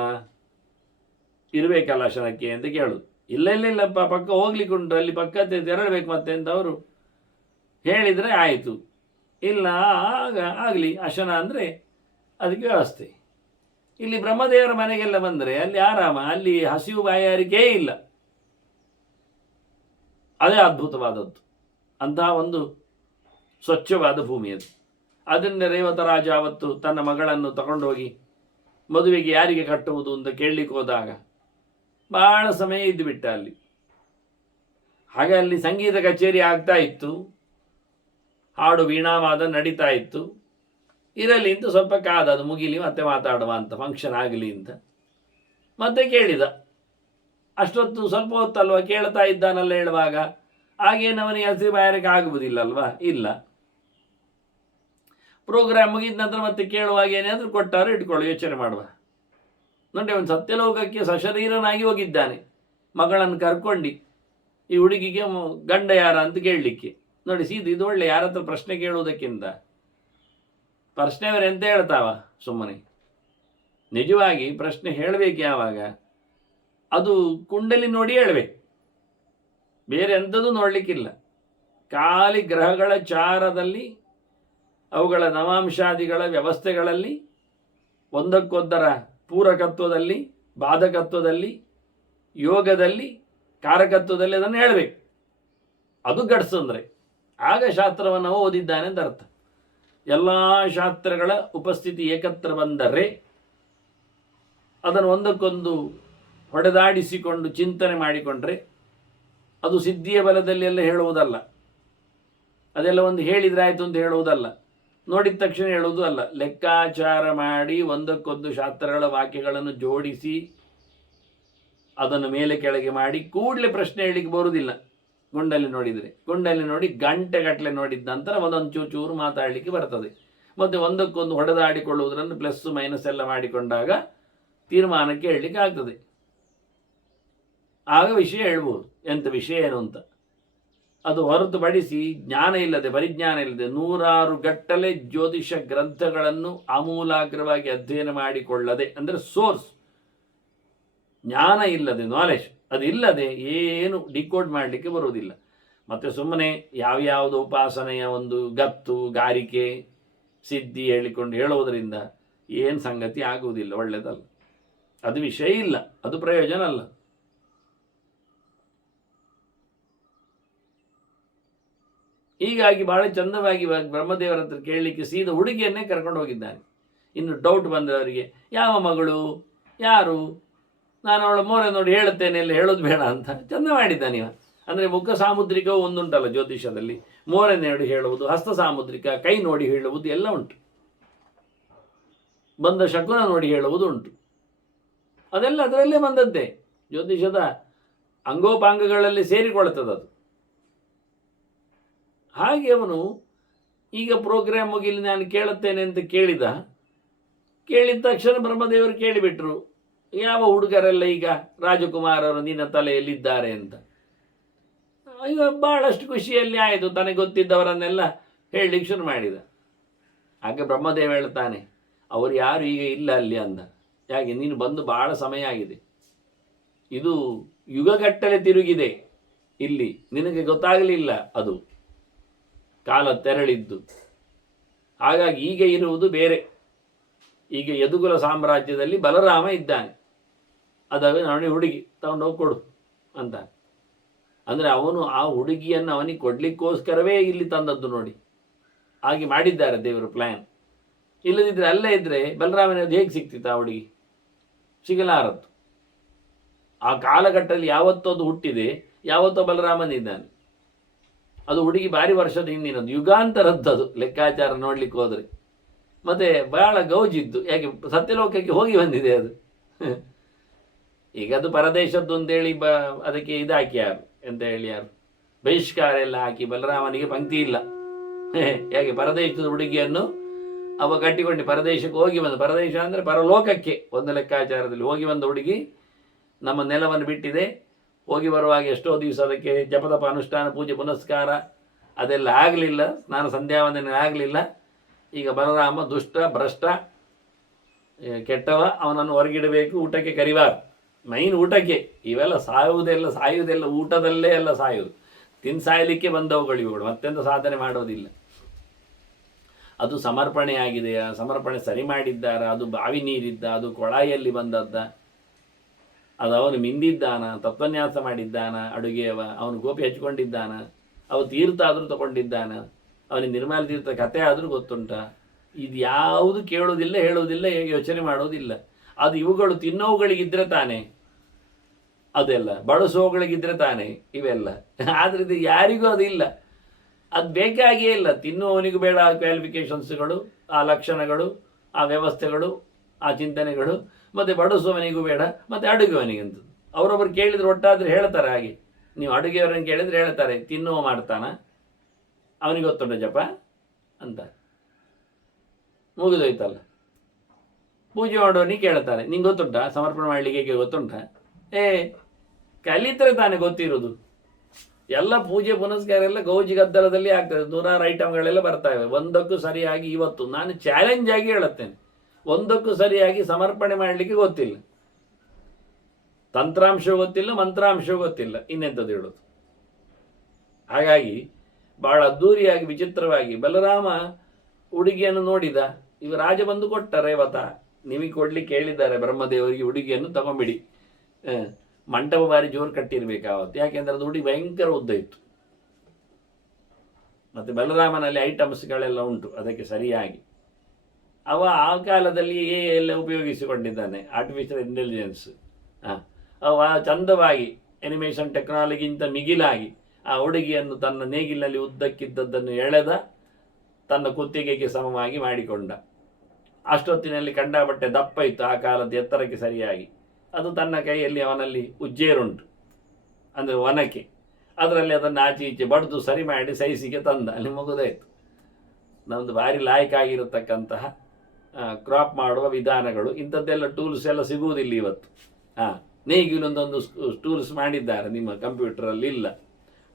ಇರಬೇಕಲ್ಲ ಶನಕ್ಕೆ ಅಂತ ಕೇಳುದು. ಇಲ್ಲಪ್ಪ, ಪಕ್ಕ ಹೋಗ್ಲಿಕ್ಕುಂಟು, ಅಲ್ಲಿ ಪಕ್ಕತ್ತೆ ತೆರಳಬೇಕು ಮತ್ತೆ ಅಂತ ಅವರು ಹೇಳಿದರೆ ಆಯಿತು. ಇಲ್ಲ, ಆಗ ಆಗಲಿ ಅಶನ ಅಂದರೆ ಅದಕ್ಕೆ ವ್ಯವಸ್ಥೆ. ಇಲ್ಲಿ ಬ್ರಹ್ಮದೇವರ ಮನೆಗೆಲ್ಲ ಬಂದರೆ ಅಲ್ಲಿ ಆರಾಮ, ಅಲ್ಲಿ ಹಸಿವು ಬಾಯಾರಿಕೆ ಇಲ್ಲ. ಅದೇ ಅದ್ಭುತವಾದದ್ದು. ಅಂತಹ ಒಂದು ಸ್ವಚ್ಛವಾದ ಭೂಮಿ ಅದು. ಅದರಿಂದ ರೇವತ ರಾಜ ಅವತ್ತು ತನ್ನ ಮಗಳನ್ನು ತಗೊಂಡೋಗಿ ಮದುವೆಗೆ ಯಾರಿಗೆ ಕಟ್ಟುವುದು ಅಂತ ಕೇಳಲಿಕ್ಕೆ ಹೋದಾಗ ಬಹಳ ಸಮಯ ಇದ್ದು ಬಿಟ್ಟ ಅಲ್ಲಿ. ಹಾಗೆ ಅಲ್ಲಿ ಸಂಗೀತ ಕಚೇರಿ ಆಗ್ತಾ ಇತ್ತು, ಹಾಡು ವೀಣಾವಾದ ನಡೀತಾ ಇತ್ತು. ಇರಲಿ ಅಂತ ಸ್ವಲ್ಪ ಕಾದ, ಅದು ಮುಗಿಲಿ ಮತ್ತೆ ಮಾತಾಡುವ ಅಂತ, ಫಂಕ್ಷನ್ ಆಗಲಿ ಅಂತ. ಮತ್ತೆ ಕೇಳಿದ. ಅಷ್ಟೊತ್ತು ಸ್ವಲ್ಪ ಹೊತ್ತಲ್ವ ಕೇಳ್ತಾ ಇದ್ದಾನಲ್ಲ ಹೇಳುವಾಗ, ಹಾಗೇನವನಿಗೆ ಹಸಿ ಬಾಯಾರಿಕೆ ಆಗುವುದಿಲ್ಲಲ್ವಾ? ಇಲ್ಲ. ಪ್ರೋಗ್ರಾಮ್ ಮುಗಿದ ನಂತರ ಮತ್ತೆ ಕೇಳುವಾಗ ಏನಾದರೂ ಕೊಟ್ಟಾರು ಇಟ್ಕೊಳ್ಳಿ, ಯೋಚನೆ ಮಾಡುವ. ನೋಡಿ, ಅವನು ಸತ್ಯಲೋಕಕ್ಕೆ ಸಶರೀರನಾಗಿ ಹೋಗಿದ್ದಾನೆ ಮಗಳನ್ನು ಕರ್ಕೊಂಡು ಈ ಹುಡುಗಿಗೆ ಗಂಡ ಯಾರ ಅಂತ ಕೇಳಲಿಕ್ಕೆ. ನೋಡಿ, ಇದು ಒಳ್ಳೆ. ಯಾರ ಹತ್ರ ಪ್ರಶ್ನೆ ಕೇಳುವುದಕ್ಕಿಂತ ಪ್ರಶ್ನೆಯವರು ಎಂತ ಹೇಳ್ತಾವ ಸುಮ್ಮನೆ. ನಿಜವಾಗಿ ಪ್ರಶ್ನೆ ಹೇಳಬೇಕು ಯಾವಾಗ, ಅದು ಕುಂಡಲಿ ನೋಡಿ ಹೇಳಬೇಕು, ಬೇರೆ ಎಂಥದ್ದು ನೋಡಲಿಕ್ಕಿಲ್ಲ. ಖಾಲಿ ಗ್ರಹಗಳ ಚಾರದಲ್ಲಿ, ಅವುಗಳ ನವಾಂಶಾದಿಗಳ ವ್ಯವಸ್ಥೆಗಳಲ್ಲಿ, ಒಂದಕ್ಕೊಂದರ ಪೂರಕತ್ವದಲ್ಲಿ, ಬಾಧಕತ್ವದಲ್ಲಿ, ಯೋಗದಲ್ಲಿ, ಕಾರಕತ್ವದಲ್ಲಿ ಅದನ್ನು ಹೇಳಬೇಕು. ಅದು ಗಡ್ಸು ಅಂದರೆ ಆಗ ಶಾಸ್ತ್ರವನ್ನು ಓದಿದ್ದಾನೆ ಅಂತ ಅರ್ಥ. ಎಲ್ಲ ಶಾಸ್ತ್ರಗಳ ಉಪಸ್ಥಿತಿ ಏಕತ್ರ ಬಂದರೆ ಅದನ್ನು ಒಂದಕ್ಕೊಂದು ಹೊಡೆದಾಡಿಸಿಕೊಂಡು ಚಿಂತನೆ ಮಾಡಿಕೊಂಡ್ರೆ ಅದು ಸಿದ್ಧಿಯ ಬಲದಲ್ಲಿ ಎಲ್ಲ ಹೇಳುವುದಲ್ಲ. ಅದೆಲ್ಲ ಒಂದು ಹೇಳಿದ್ರೆ ಆಯಿತು ಅಂತ ಹೇಳುವುದಲ್ಲ, ನೋಡಿದ ತಕ್ಷಣ ಹೇಳುವುದು ಅಲ್ಲ. ಲೆಕ್ಕಾಚಾರ ಮಾಡಿ ಒಂದಕ್ಕೊಂದು ಶಾಸ್ತ್ರಗಳ ವಾಕ್ಯಗಳನ್ನು ಜೋಡಿಸಿ ಅದನ್ನು ಮೇಲೆ ಕೆಳಗೆ ಮಾಡಿ ಕೂಡಲೇ ಪ್ರಶ್ನೆ ಹೇಳಲಿಕ್ಕೆ ಬರುವುದಿಲ್ಲ. ಗುಂಡಲ್ಲಿ ನೋಡಿದರೆ, ಗುಂಡಲ್ಲಿ ನೋಡಿ ಗಂಟೆಗಟ್ಟಲೆ ನೋಡಿದ ನಂತರ ಒಂದೊಂದು ಚೂರು ಮಾತಾಡಲಿಕ್ಕೆ ಬರ್ತದೆ. ಮತ್ತು ಒಂದಕ್ಕೊಂದು ಹೊಡೆದಾಡಿಕೊಳ್ಳುವುದನ್ನು ಪ್ಲಸ್ ಮೈನಸ್ ಎಲ್ಲ ಮಾಡಿಕೊಂಡಾಗ ತೀರ್ಮಾನಕ್ಕೆ ಹೇಳಲಿಕ್ಕೆ ಆಗ್ತದೆ. ಆಗ ವಿಷಯ ಹೇಳ್ಬೋದು, ಎಂಥ ವಿಷಯ ಏನು ಅಂತ. ಅದು ಹೊರತುಪಡಿಸಿ ಜ್ಞಾನ ಇಲ್ಲದೆ, ಪರಿಜ್ಞಾನ ಇಲ್ಲದೆ 100 ಗಟ್ಟಲೆ ಜ್ಯೋತಿಷ ಗ್ರಂಥಗಳನ್ನು ಆಮೂಲಾಗ್ರವಾಗಿ ಅಧ್ಯಯನ ಮಾಡಿಕೊಳ್ಳದೆ, ಅಂದರೆ ಸೋರ್ಸ್ ಜ್ಞಾನ ಇಲ್ಲದೆ, ನಾಲೆಜ್ ಅದಿಲ್ಲದೆ ಏನು ಡಿಕೋಡ್ ಮಾಡಲಿಕ್ಕೆ ಬರುವುದಿಲ್ಲ. ಮತ್ತು ಸುಮ್ಮನೆ ಯಾವ್ಯಾವುದೋ ಉಪಾಸನೆಯ ಒಂದು ಗತ್ತು ಗಾರಿಕೆ ಸಿದ್ಧಿ ಹೇಳಿಕೊಂಡು ಹೇಳುವುದರಿಂದ ಏನು ಸಂಗತಿ ಆಗುವುದಿಲ್ಲ, ಒಳ್ಳೆಯದಲ್ಲ. ಅದು ವಿಷಯ ಇಲ್ಲ, ಅದು ಪ್ರಯೋಜನ ಅಲ್ಲ. ಹೀಗಾಗಿ ಬಹಳ ಚಂದವಾಗಿ ಬ್ರಹ್ಮದೇವರ ಹತ್ರ ಕೇಳಲಿಕ್ಕೆ ಸೀದಾ ಹುಡುಗಿಯನ್ನೇ ಕರ್ಕೊಂಡು ಹೋಗಿದ್ದಾನೆ. ಇನ್ನು ಡೌಟ್ ಬಂದರೆ ಅವರಿಗೆ, ಯಾವ ಮಗಳು, ಯಾರು, ನಾನು ಅವಳ ಮೋರೆ ನೋಡಿ ಹೇಳುತ್ತೇನೆ, ಎಲ್ಲ ಹೇಳೋದು ಬೇಡ ಅಂತ ಚಂದ ಮಾಡಿದ್ದಾನೆ ಇವ. ಅಂದರೆ ಮುಖ ಸಾಮುದ್ರಿಕವು ಒಂದುಂಟಲ್ಲ ಜ್ಯೋತಿಷದಲ್ಲಿ, ಮೋರೆ ನೋಡಿ ಹೇಳುವುದು, ಹಸ್ತ ಸಾಮುದ್ರಿಕ, ಕೈ ನೋಡಿ ಹೇಳುವುದು ಎಲ್ಲ ಉಂಟು, ಬಂದ ಶಕುನ ನೋಡಿ ಹೇಳುವುದು ಉಂಟು. ಅದೆಲ್ಲ ಅದರಲ್ಲೇ ಬಂದದ್ದೇ. ಜ್ಯೋತಿಷದ ಅಂಗೋಪಾಂಗಗಳಲ್ಲಿ ಸೇರಿಕೊಳ್ತದದು. ಹಾಗೆ ಅವನು ಈಗ ಪ್ರೋಗ್ರಾಮ್ ಮುಗಿಲಿ ನಾನು ಕೇಳುತ್ತೇನೆ ಅಂತ ಕೇಳಿದ ತಕ್ಷಣ ಬ್ರಹ್ಮದೇವರು ಕೇಳಿಬಿಟ್ರು, ಯಾವ ಹುಡುಗರೆಲ್ಲ ಈಗ ರಾಜಕುಮಾರರು ನಿನ್ನ ತಲೆಯಲ್ಲಿದ್ದಾರೆ ಅಂತ. ಈಗ ಬಹಳಷ್ಟು ಖುಷಿಯಲ್ಲಿ ಆಯಿತು, ತನಗೆ ಗೊತ್ತಿದ್ದವರನ್ನೆಲ್ಲ ಹೇಳಲಿಕ್ಕೆ ಶುರು ಮಾಡಿದ. ಹಾಗೆ ಬ್ರಹ್ಮದೇವ ಹೇಳ್ತಾನೆ, ಅವರು ಯಾರು ಈಗ ಇಲ್ಲ ಅಲ್ಲಿ ಅಂದ. ಯಾಕೆ, ನೀನು ಬಂದು ಬಹಳ ಸಮಯ ಆಗಿದೆ, ಇದು ಯುಗಗಟ್ಟಲೆ ತಿರುಗಿದೆ ಇಲ್ಲಿ, ನಿನಗೆ ಗೊತ್ತಾಗಲಿಲ್ಲ ಅದು ಕಾಲ ತೆರಳಿದ್ದು. ಹಾಗಾಗಿ ಈಗ ಇರುವುದು ಬೇರೆ. ಈಗ ಯದುಕುಲ ಸಾಮ್ರಾಜ್ಯದಲ್ಲಿ ಬಲರಾಮ ಇದ್ದಾನೆ, ಅದಾಗ ನೋಡಿ ಹುಡುಗಿ ತಗೊಂಡೋಗಿ ಕೊಡು ಅಂತ. ಅಂದರೆ ಅವನು ಆ ಹುಡುಗಿಯನ್ನು ಅವನಿಗೆ ಕೊಡ್ಲಿಕ್ಕೋಸ್ಕರವೇ ಇಲ್ಲಿ ತಂದದ್ದು ನೋಡಿ. ಹಾಗೆ ಮಾಡಿದ್ದಾರೆ ದೇವರು ಪ್ಲ್ಯಾನ್. ಇಲ್ಲದಿದ್ದರೆ ಅಲ್ಲೇ ಇದ್ದರೆ ಬಲರಾಮನದು ಹೇಗೆ ಸಿಗ್ತಿತ್ತು ಆ ಹುಡುಗಿ? ಸಿಗಲಾರದ್ದು. ಆ ಕಾಲಘಟ್ಟದಲ್ಲಿ ಯಾವತ್ತೋ ಅದು ಹುಟ್ಟಿದೆ, ಯಾವತ್ತೋ ಬಲರಾಮನಿದ್ದಾನೆ. ಅದು ಹುಡುಗಿ ಭಾರಿ ವರ್ಷದ ಹಿಂದಿನದು, ಯುಗಾಂತರದ್ದದು ಲೆಕ್ಕಾಚಾರ ನೋಡ್ಲಿಕ್ಕೆ ಹೋದರೆ. ಮತ್ತು ಬಹಳ ಗೌಜಿದ್ದು, ಯಾಕೆ ಸತ್ಯಲೋಕಕ್ಕೆ ಹೋಗಿ ಬಂದಿದೆ ಅದು. ಈಗ ಅದು ಪರದೇಶದ್ದು ಅಂತೇಳಿ ಅದಕ್ಕೆ ಇದಾಕಿ ಯಾರು ಎಂತ ಹೇಳಿ ಯಾರು ಬಹಿಷ್ಕಾರ ಎಲ್ಲ ಹಾಕಿ ಬಲರಾಮನಿಗೆ ಪಂಕ್ತಿ ಇಲ್ಲ. ಯಾಕೆ, ಪರದೇಶದ ಹುಡುಗಿಯನ್ನು ಅವ ಕಟ್ಟಿಕೊಂಡು ಪರದೇಶಕ್ಕೆ ಹೋಗಿ ಬಂದ, ಪರದೇಶ ಅಂದರೆ ಪರಲೋಕಕ್ಕೆ ಒಂದು ಲೆಕ್ಕಾಚಾರದಲ್ಲಿ ಹೋಗಿ ಬಂದ ಹುಡುಗಿ ನಮ್ಮ ನೆಲವನ್ನು ಬಿಟ್ಟಿದೆ. ಹೋಗಿ ಬರುವಾಗ ಎಷ್ಟೋ ದಿವಸ ಅದಕ್ಕೆ ಜಪದಪ ಅನುಷ್ಠಾನ ಪೂಜೆ ಪುನಸ್ಕಾರ ಅದೆಲ್ಲ ಆಗಲಿಲ್ಲ, ಸ್ನಾನ ಸಂಧ್ಯಾವಂದನೆ ಆಗಲಿಲ್ಲ. ಈಗ ಬಲರಾಮ ದುಷ್ಟ ಭ್ರಷ್ಟ ಕೆಟ್ಟವ, ಅವನನ್ನು ಹೊರಗಿಡಬೇಕು, ಊಟಕ್ಕೆ ಕರಿಬಾರ್ದು. ಮೈನ್ ಊಟಕ್ಕೆ, ಇವೆಲ್ಲ ಸಾಯುವುದೆಲ್ಲ ಊಟದಲ್ಲೇ ಎಲ್ಲ ಸಾಯುವುದು. ಸಾಯಲಿಕ್ಕೆ ಬಂದವುಗಳು ಇವುಗಳು, ಮತ್ತೆಂತ ಸಾಧನೆ ಮಾಡೋದಿಲ್ಲ. ಅದು ಸಮರ್ಪಣೆ ಆಗಿದೆಯಾ, ಸಮರ್ಪಣೆ ಸರಿ ಮಾಡಿದ್ದಾರ, ಅದು ಬಾವಿ ನೀರಿದ್ದ, ಅದು ಕೊಳಾಯಿಯಲ್ಲಿ ಬಂದದ್ದ, ಅದು ಅವನು ಮಿಂದಿದ್ದಾನ, ತತ್ವನ್ಯಾಸ ಮಾಡಿದ್ದಾನ, ಅಡುಗೆಯವ ಅವನು ಗೋಪಿ ಹಚ್ಕೊಂಡಿದ್ದಾನ, ಅವು ತೀರ್ಥ ಆದರೂ ತಗೊಂಡಿದ್ದಾನ, ಅವನಿಗೆ ನಿರ್ಮಾಲ ತೀರ್ಥ ಕಥೆ ಆದರೂ ಗೊತ್ತುಂಟ. ಇದು ಯಾವುದು ಕೇಳೋದಿಲ್ಲ, ಹೇಳೋದಿಲ್ಲ, ಯೋಚನೆ ಮಾಡೋದಿಲ್ಲ. ಅದು ಇವುಗಳು ತಿನ್ನೋವುಗಳಿಗಿದ್ರೆ ತಾನೆ, ಅದೆಲ್ಲ ಬಳಸೋಗಳಿಗಿದ್ರೆ ತಾನೆ ಇವೆಲ್ಲ. ಆದರೆ ಇದು ಯಾರಿಗೂ ಅದಿಲ್ಲ, ಅದು ಬೇಕಾಗಿಯೇ ಇಲ್ಲ. ತಿನ್ನುವವನಿಗೂ ಬೇಡ ಆ ಕ್ವಾಲಿಫಿಕೇಷನ್ಸ್ಗಳು, ಆ ಲಕ್ಷಣಗಳು, ಆ ವ್ಯವಸ್ಥೆಗಳು, ಆ ಚಿಂತನೆಗಳು. ಮತ್ತು ಬಡಿಸುವವನಿಗೂ ಬೇಡ, ಮತ್ತು ಅಡುಗೆವನಿಗಂತ. ಅವರೊಬ್ಬರು ಕೇಳಿದರೆ ಒಟ್ಟಾದರೆ ಹೇಳ್ತಾರೆ. ಹಾಗೆ ನೀವು ಅಡುಗೆಯವರನ್ನು ಕೇಳಿದರೆ ಹೇಳ್ತಾರೆ, ತಿನ್ನುವ ಮಾಡ್ತಾನ, ಅವನಿಗೆ ಗೊತ್ತುಂಟ ಜಪ ಅಂತ, ಮುಗಿದೋಯ್ತಲ್ಲ. ಪೂಜೆ ಮಾಡೋನಿಗೆ ಕೇಳ್ತಾರೆ, ನಿಂಗೆ ಗೊತ್ತುಂಟ ಸಮರ್ಪಣೆ ಮಾಡಲಿಕ್ಕೆ ಹೇಗೆ ಗೊತ್ತುಂಟ? ಕಲಿತರೆ ತಾನೇ ಗೊತ್ತಿರೋದು. ಎಲ್ಲ ಪೂಜೆ ಪುನಸ್ಕಾರ ಎಲ್ಲ ಗೌಜಿ ಗದ್ದಲದಲ್ಲಿ ಆಗ್ತದೆ, 100 ಐಟಮ್ಗಳೆಲ್ಲ ಬರ್ತಾವೆ. ಒಂದಕ್ಕೂ ಸರಿಯಾಗಿ ಇವತ್ತು ನಾನು ಚಾಲೆಂಜ್ ಆಗಿ ಹೇಳುತ್ತೇನೆ, ಒಂದಕ್ಕೂ ಸರಿಯಾಗಿ ಸಮರ್ಪಣೆ ಮಾಡಲಿಕ್ಕೆ ಗೊತ್ತಿಲ್ಲ. ತಂತ್ರಾಂಶ ಗೊತ್ತಿಲ್ಲ, ಮಂತ್ರಾಂಶ ಗೊತ್ತಿಲ್ಲ, ಇನ್ನೆಂಥದ್ದು ಹೇಳೋದು. ಹಾಗಾಗಿ ಬಹಳ ಅದ್ದೂರಿಯಾಗಿ ವಿಚಿತ್ರವಾಗಿ ಬಲರಾಮ ಹುಡುಗಿಯನ್ನು ನೋಡಿದ. ಇವ ರಾಜ ಬಂದು ಕೊಟ್ಟ, ರೇವತ ನಿಮಗೆ ಕೊಡ್ಲಿಕ್ಕೆ ಹೇಳಿದ್ದಾರೆ ಬ್ರಹ್ಮದೇವರಿಗೆ, ಹುಡುಗಿಯನ್ನು ತಗೊಂಬಿಡಿ. ಮಂಟಪ ಬಾರಿ ಜೋರು ಕಟ್ಟಿರ್ಬೇಕು ಆವತ್ತು, ಯಾಕೆಂದ್ರೆ ಅದು ಹುಡುಗಿ ಭಯಂಕರ ಉದ್ದ ಇತ್ತು. ಮತ್ತು ಬಲರಾಮನಲ್ಲಿ ಐಟಮ್ಸ್ಗಳೆಲ್ಲ ಉಂಟು ಅದಕ್ಕೆ ಸರಿಯಾಗಿ. ಅವ ಆ ಕಾಲದಲ್ಲಿ ಎಲ್ಲ ಉಪಯೋಗಿಸಿಕೊಂಡಿದ್ದಾನೆ, ಆರ್ಟಿಫಿಷಿಯಲ್ ಇಂಟೆಲಿಜೆನ್ಸ್. ಅವ ಚಂದವಾಗಿ ಅನಿಮೇಷನ್ ಟೆಕ್ನಾಲಜಿಗಿಂತ ಮಿಗಿಲಾಗಿ ಆ ಹುಡುಗಿಯನ್ನು ತನ್ನ ನೇಗಿಲಿನಲ್ಲಿ ಉದ್ದಕ್ಕಿದ್ದದ್ದನ್ನು ಎಳೆದ, ತನ್ನ ಕುತ್ತಿಗೆಗೆ ಸಮವಾಗಿ ಮಾಡಿಕೊಂಡ. ಅಷ್ಟೊತ್ತಿನಲ್ಲಿ ಕಂಡಾಬಟ್ಟೆ ದಪ್ಪ ಇತ್ತು ಆ ಕಾಲದ ಎತ್ತರಕ್ಕೆ ಸರಿಯಾಗಿ. ಅದು ತನ್ನ ಕೈಯಲ್ಲಿ ಅವನಲ್ಲಿ ಉಜ್ಜೇರುಂಟು, ಅಂದರೆ ಒನಕೆ, ಅದರಲ್ಲಿ ಅದನ್ನು ಆಚೆ ಈಚೆ ಬಡ್ದು ಸರಿ ಮಾಡಿ ಸೈಸಿಗೆ ತಂದ. ಅಲ್ಲಿ ಮುಗಿದಾಯಿತು. ನಮ್ಮದು ಭಾರಿ ಲಾಯಕ್ಕಾಗಿರತಕ್ಕಂತಹ ಕ್ರಾಪ್ ಮಾಡುವ ವಿಧಾನಗಳು, ಇಂಥದ್ದೆಲ್ಲ ಟೂಲ್ಸ್ ಎಲ್ಲ ಸಿಗುವುದಿಲ್ಲ ಇವತ್ತು. ನೇಗಿಲೊಂದೊಂದು ಟೂಲ್ಸ್ ಮಾಡಿದ್ದಾರೆ, ನಿಮ್ಮ ಕಂಪ್ಯೂಟರಲ್ಲಿ ಇಲ್ಲ.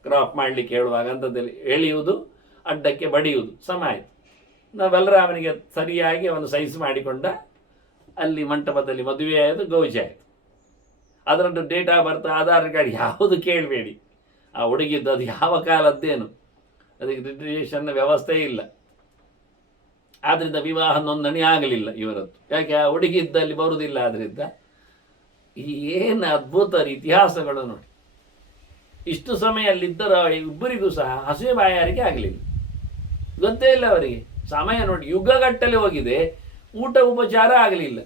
ಕ್ರಾಪ್ ಮಾಡಲಿಕ್ಕೆ ಹೇಳುವಾಗ ಅಂಥದ್ದಲ್ಲಿ ಎಳೆಯುವುದು, ಅಡ್ಡಕ್ಕೆ ಬಡಿಯುವುದು, ಸಮ ಆಯಿತು. ನಾವು ಬಲರಾಮನಿಗೆ ಸರಿಯಾಗಿ ಅವನು ಸೈಜ್ ಮಾಡಿಕೊಂಡ. ಅಲ್ಲಿ ಮಂಟಪದಲ್ಲಿ ಮದುವೆ ಆಯಿತು, ಗೌಜಿ ಆಯಿತು. ಅದರದ್ದು date of birth, Aadhaar card ಯಾವುದು ಕೇಳಬೇಡಿ. ಆ ಹುಡುಗಿದ್ದು ಅದು ಯಾವ ಕಾಲದ್ದೇನು, ಅದಕ್ಕೆ ರಿಜಿಸ್ಟ್ರೇಷನ್ನ ವ್ಯವಸ್ಥೆ ಇಲ್ಲ. ಆದ್ದರಿಂದ ವಿವಾಹ ನೋಂದಣಿ ಆಗಲಿಲ್ಲ ಇವರದ್ದು. ಯಾಕೆ, ಆ ಹುಡುಗಿದ್ದಲ್ಲಿ ಬರುವುದಿಲ್ಲ. ಆದ್ದರಿಂದ ಏನು ಅದ್ಭುತ ಇತಿಹಾಸಗಳು ನೋಡಿ. ಇಷ್ಟು ಸಮಯ ಅಲ್ಲಿದ್ದರೂ ಇಬ್ಬರಿಗೂ ಸಹ ಹಸಿವೆ ಬಾಯಾರಿಕೆ ಆಗಲಿಲ್ಲ, ಗೊತ್ತೇ ಇಲ್ಲ ಅವರಿಗೆ. ಸಮಯ ನೋಡಿ ಯುಗಗಟ್ಟಲೆ ಹೋಗಿದೆ, ಊಟ ಉಪಚಾರ ಆಗಲಿಲ್ಲ.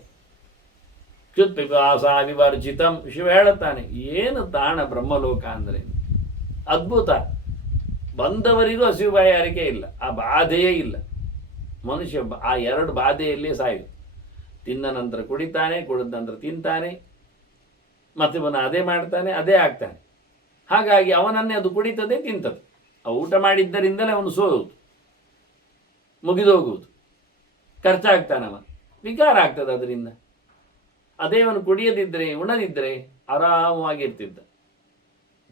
ಕ್ಷುತ್ಪಿಪಾಸ ವಿವರ್ಜಿತಂ, ಶಿವ ಹೇಳುತ್ತಾನೆ. ಏನು ತಾಣ ಬ್ರಹ್ಮಲೋಕ ಅಂದರೆ ಅದ್ಭುತ. ಬಂದವರಿಗೂ ಹಸಿವು ಬಾಯಾರಿಕೆ ಇಲ್ಲ, ಆ ಬಾಧೆಯೇ ಇಲ್ಲ. ಮನುಷ್ಯ ಆ 2 ಬಾಧೆಯಲ್ಲೇ ಸಾಯುದು. ತಿಂದ ನಂತರ ಕುಡಿತಾನೆ, ಕುಡಿದ ನಂತರ ತಿಂತಾನೆ, ಮತ್ತೆ ಪುನಃ ಅದೇ ಮಾಡ್ತಾನೆ, ಅದೇ ಆಗ್ತಾನೆ. ಹಾಗಾಗಿ ಅವನನ್ನೇ ಅದು ಕುಡಿತದೆ, ತಿಂತದೆ. ಊಟ ಮಾಡಿದ್ದರಿಂದಲೇ ಅವನು ಸೋಲುವುದು, ಮುಗಿದೋಗುವುದು, ಖರ್ಚಾಗ್ತಾನವ, ವಿಕಾರ ಆಗ್ತದೆ ಅದರಿಂದ. ಅದೇ ಅವನು ಕುಡಿಯದಿದ್ದರೆ, ಉಣದಿದ್ದರೆ ಆರಾಮವಾಗಿರ್ತಿದ್ದ,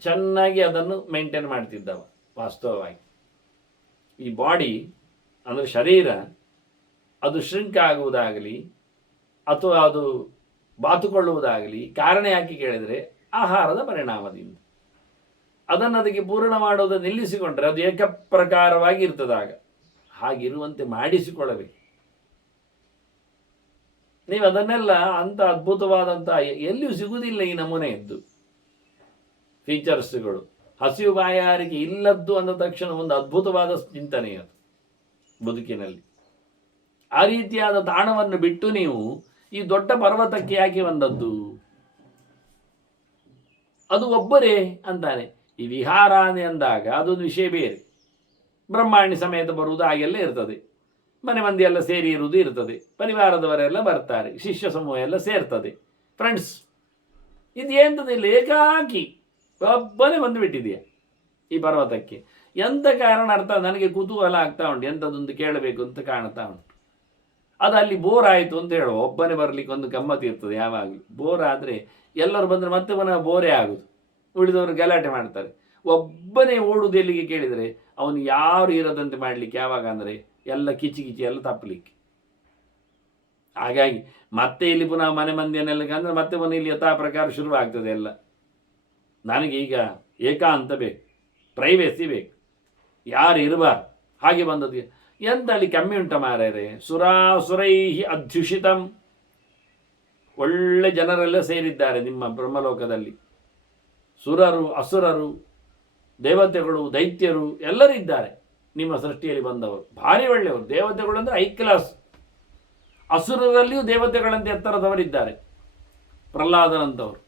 ಚೆನ್ನಾಗಿ ಅದನ್ನು ಮೇಂಟೈನ್ ಮಾಡ್ತಿದ್ದವ. ವಾಸ್ತವವಾಗಿ ಈ ಬಾಡಿ ಅಂದರೆ ಶರೀರ ಅದು ಶ್ರಿಂಕ್ ಆಗುವುದಾಗಲಿ ಅಥವಾ ಅದು ಬಾತುಕೊಳ್ಳುವುದಾಗಲಿ ಕಾರಣ ಯಾಕೆ ಕೇಳಿದರೆ ಆಹಾರದ ಪರಿಣಾಮದಿಂದ. ಅದನ್ನು ಅದಕ್ಕೆ ಪೂರ್ಣ ಮಾಡೋದು ನಿಲ್ಲಿಸಿಕೊಂಡ್ರೆ ಅದು ಏಕಪ್ರಕಾರವಾಗಿ ಇರ್ತದಾಗ. ಹಾಗಿರುವಂತೆ ಮಾಡಿಸಿಕೊಳ್ಳಬೇಕು. ನೀವು ಅದನ್ನೆಲ್ಲ ಅಂಥ ಅದ್ಭುತವಾದಂಥ ಎಲ್ಲಿಯೂ ಸಿಗುವುದಿಲ್ಲ ಈ ನಮೂನೆಯದ್ದು ಫೀಚರ್ಸ್ಗಳು. ಹಸಿವು ಬಾಯಾರಿಕೆ ಇಲ್ಲದ್ದು ಅಂದ ತಕ್ಷಣ ಒಂದು ಅದ್ಭುತವಾದ ಚಿಂತನೆ ಅದು ಬದುಕಿನಲ್ಲಿ. ಆ ರೀತಿಯಾದ ತಾಣವನ್ನು ಬಿಟ್ಟು ನೀವು ಈ ದೊಡ್ಡ ಪರ್ವತಕ್ಕೆ ಯಾಕೆ ಬಂದದ್ದು? ಅದು ಒಬ್ಬರೇ ಅಂತಾನೆ. ಈ ವಿಹಾರಾನೆ ಅಂದಾಗ ಅದೊಂದು ವಿಷಯ ಬೇರೆ. ಬ್ರಹ್ಮಾಂಡ ಸಮೇತ ಬರುವುದು ಹಾಗೆಲ್ಲ ಇರ್ತದೆ, ಮನೆ ಮಂದಿ ಎಲ್ಲ ಸೇರಿ ಇರುವುದು ಇರ್ತದೆ, ಪರಿವಾರದವರೆಲ್ಲ ಬರ್ತಾರೆ, ಶಿಷ್ಯ ಸಮೂಹ ಎಲ್ಲ ಸೇರ್ತದೆ, ಫ್ರೆಂಡ್ಸ್. ಇದು ಎಂಥದಿಲ್ಲ, ಏಕಾಕಿ ಒಬ್ಬನೇ ಬಂದುಬಿಟ್ಟಿದೆಯಾ ಈ ಪರ್ವತಕ್ಕೆ. ಎಂಥ ಕಾರಣ ಅರ್ಥ ನನಗೆ ಕುತೂಹಲ ಆಗ್ತಾ ಉಂಟು, ಎಂಥದ್ದೊಂದು ಕೇಳಬೇಕು ಅಂತ ಕಾಣ್ತಾ ಉಂಟು. ಅದು ಅಲ್ಲಿ ಬೋರ್ ಆಯಿತು ಅಂತ ಹೇಳುವ, ಒಬ್ಬನೇ ಬರಲಿಕ್ಕೆ ಒಂದು ಗಮ್ಮತ್ತು ಇರ್ತದೆ. ಯಾವಾಗಲೂ ಬೋರ್ ಆದರೆ ಎಲ್ಲರೂ ಬಂದರೆ ಮತ್ತೆ ಪುನಃ ಬೋರೇ ಆಗುದು, ಉಳಿದವರು ಗಲಾಟೆ ಮಾಡ್ತಾರೆ. ಒಬ್ಬನೇ ಓಡುವುದು ಎಲ್ಲಿಗೆ ಕೇಳಿದರೆ ಅವನು ಯಾರು ಇರದಂತೆ ಮಾಡಲಿಕ್ಕೆ. ಯಾವಾಗ ಅಂದರೆ ಎಲ್ಲ ಕಿಚಿ ಕಿಚಿ ಎಲ್ಲ ತಪ್ಪಲಿಕ್ಕೆ. ಹಾಗಾಗಿ ಮತ್ತೆ ಇಲ್ಲಿ ಪುನಃ ಮನೆ ಮಂದಿಯನ್ನೆಲ್ಲ ಅಂದರೆ ಮತ್ತೆ ಪುನಃ ಇಲ್ಲಿ ಯಥಾ ಪ್ರಕಾರ ಶುರುವಾಗ್ತದೆ ಎಲ್ಲ. ನನಗೆ ಈಗ ಏಕಾಂತ ಬೇಕು, ಪ್ರೈವೇಸಿ ಬೇಕು, ಯಾರು ಇರಬಾರ್ದು. ಹಾಗೆ ಬಂದದ್ದು ಎಂತ ಅಲ್ಲಿ ಕಮ್ಮಿ ಉಂಟ ಮಾರ್ಯಾರೆ. ಸುರಾಸುರೈಹಿ ಅಧ್ಯುಷಿತಂ, ಒಳ್ಳೆ ಜನರೆಲ್ಲ ಸೇರಿದ್ದಾರೆ ನಿಮ್ಮ ಬ್ರಹ್ಮಲೋಕದಲ್ಲಿ. ಸುರರು, ಅಸುರರು, ದೇವತೆಗಳು, ದೈತ್ಯರು ಎಲ್ಲರೂ ಇದ್ದಾರೆ ನಿಮ್ಮ ಸೃಷ್ಟಿಯಲ್ಲಿ ಬಂದವರು. ಭಾರಿ ಒಳ್ಳೆಯವರು. ದೇವತೆಗಳು ಅಂದರೆ ಹೈ ಕ್ಲಾಸ್. ಅಸುರರಲ್ಲಿಯೂ ದೇವತೆಗಳಂತೆ ಎತ್ತರದವರಿದ್ದಾರೆ, ಪ್ರಹ್ಲಾದನಂತವರು.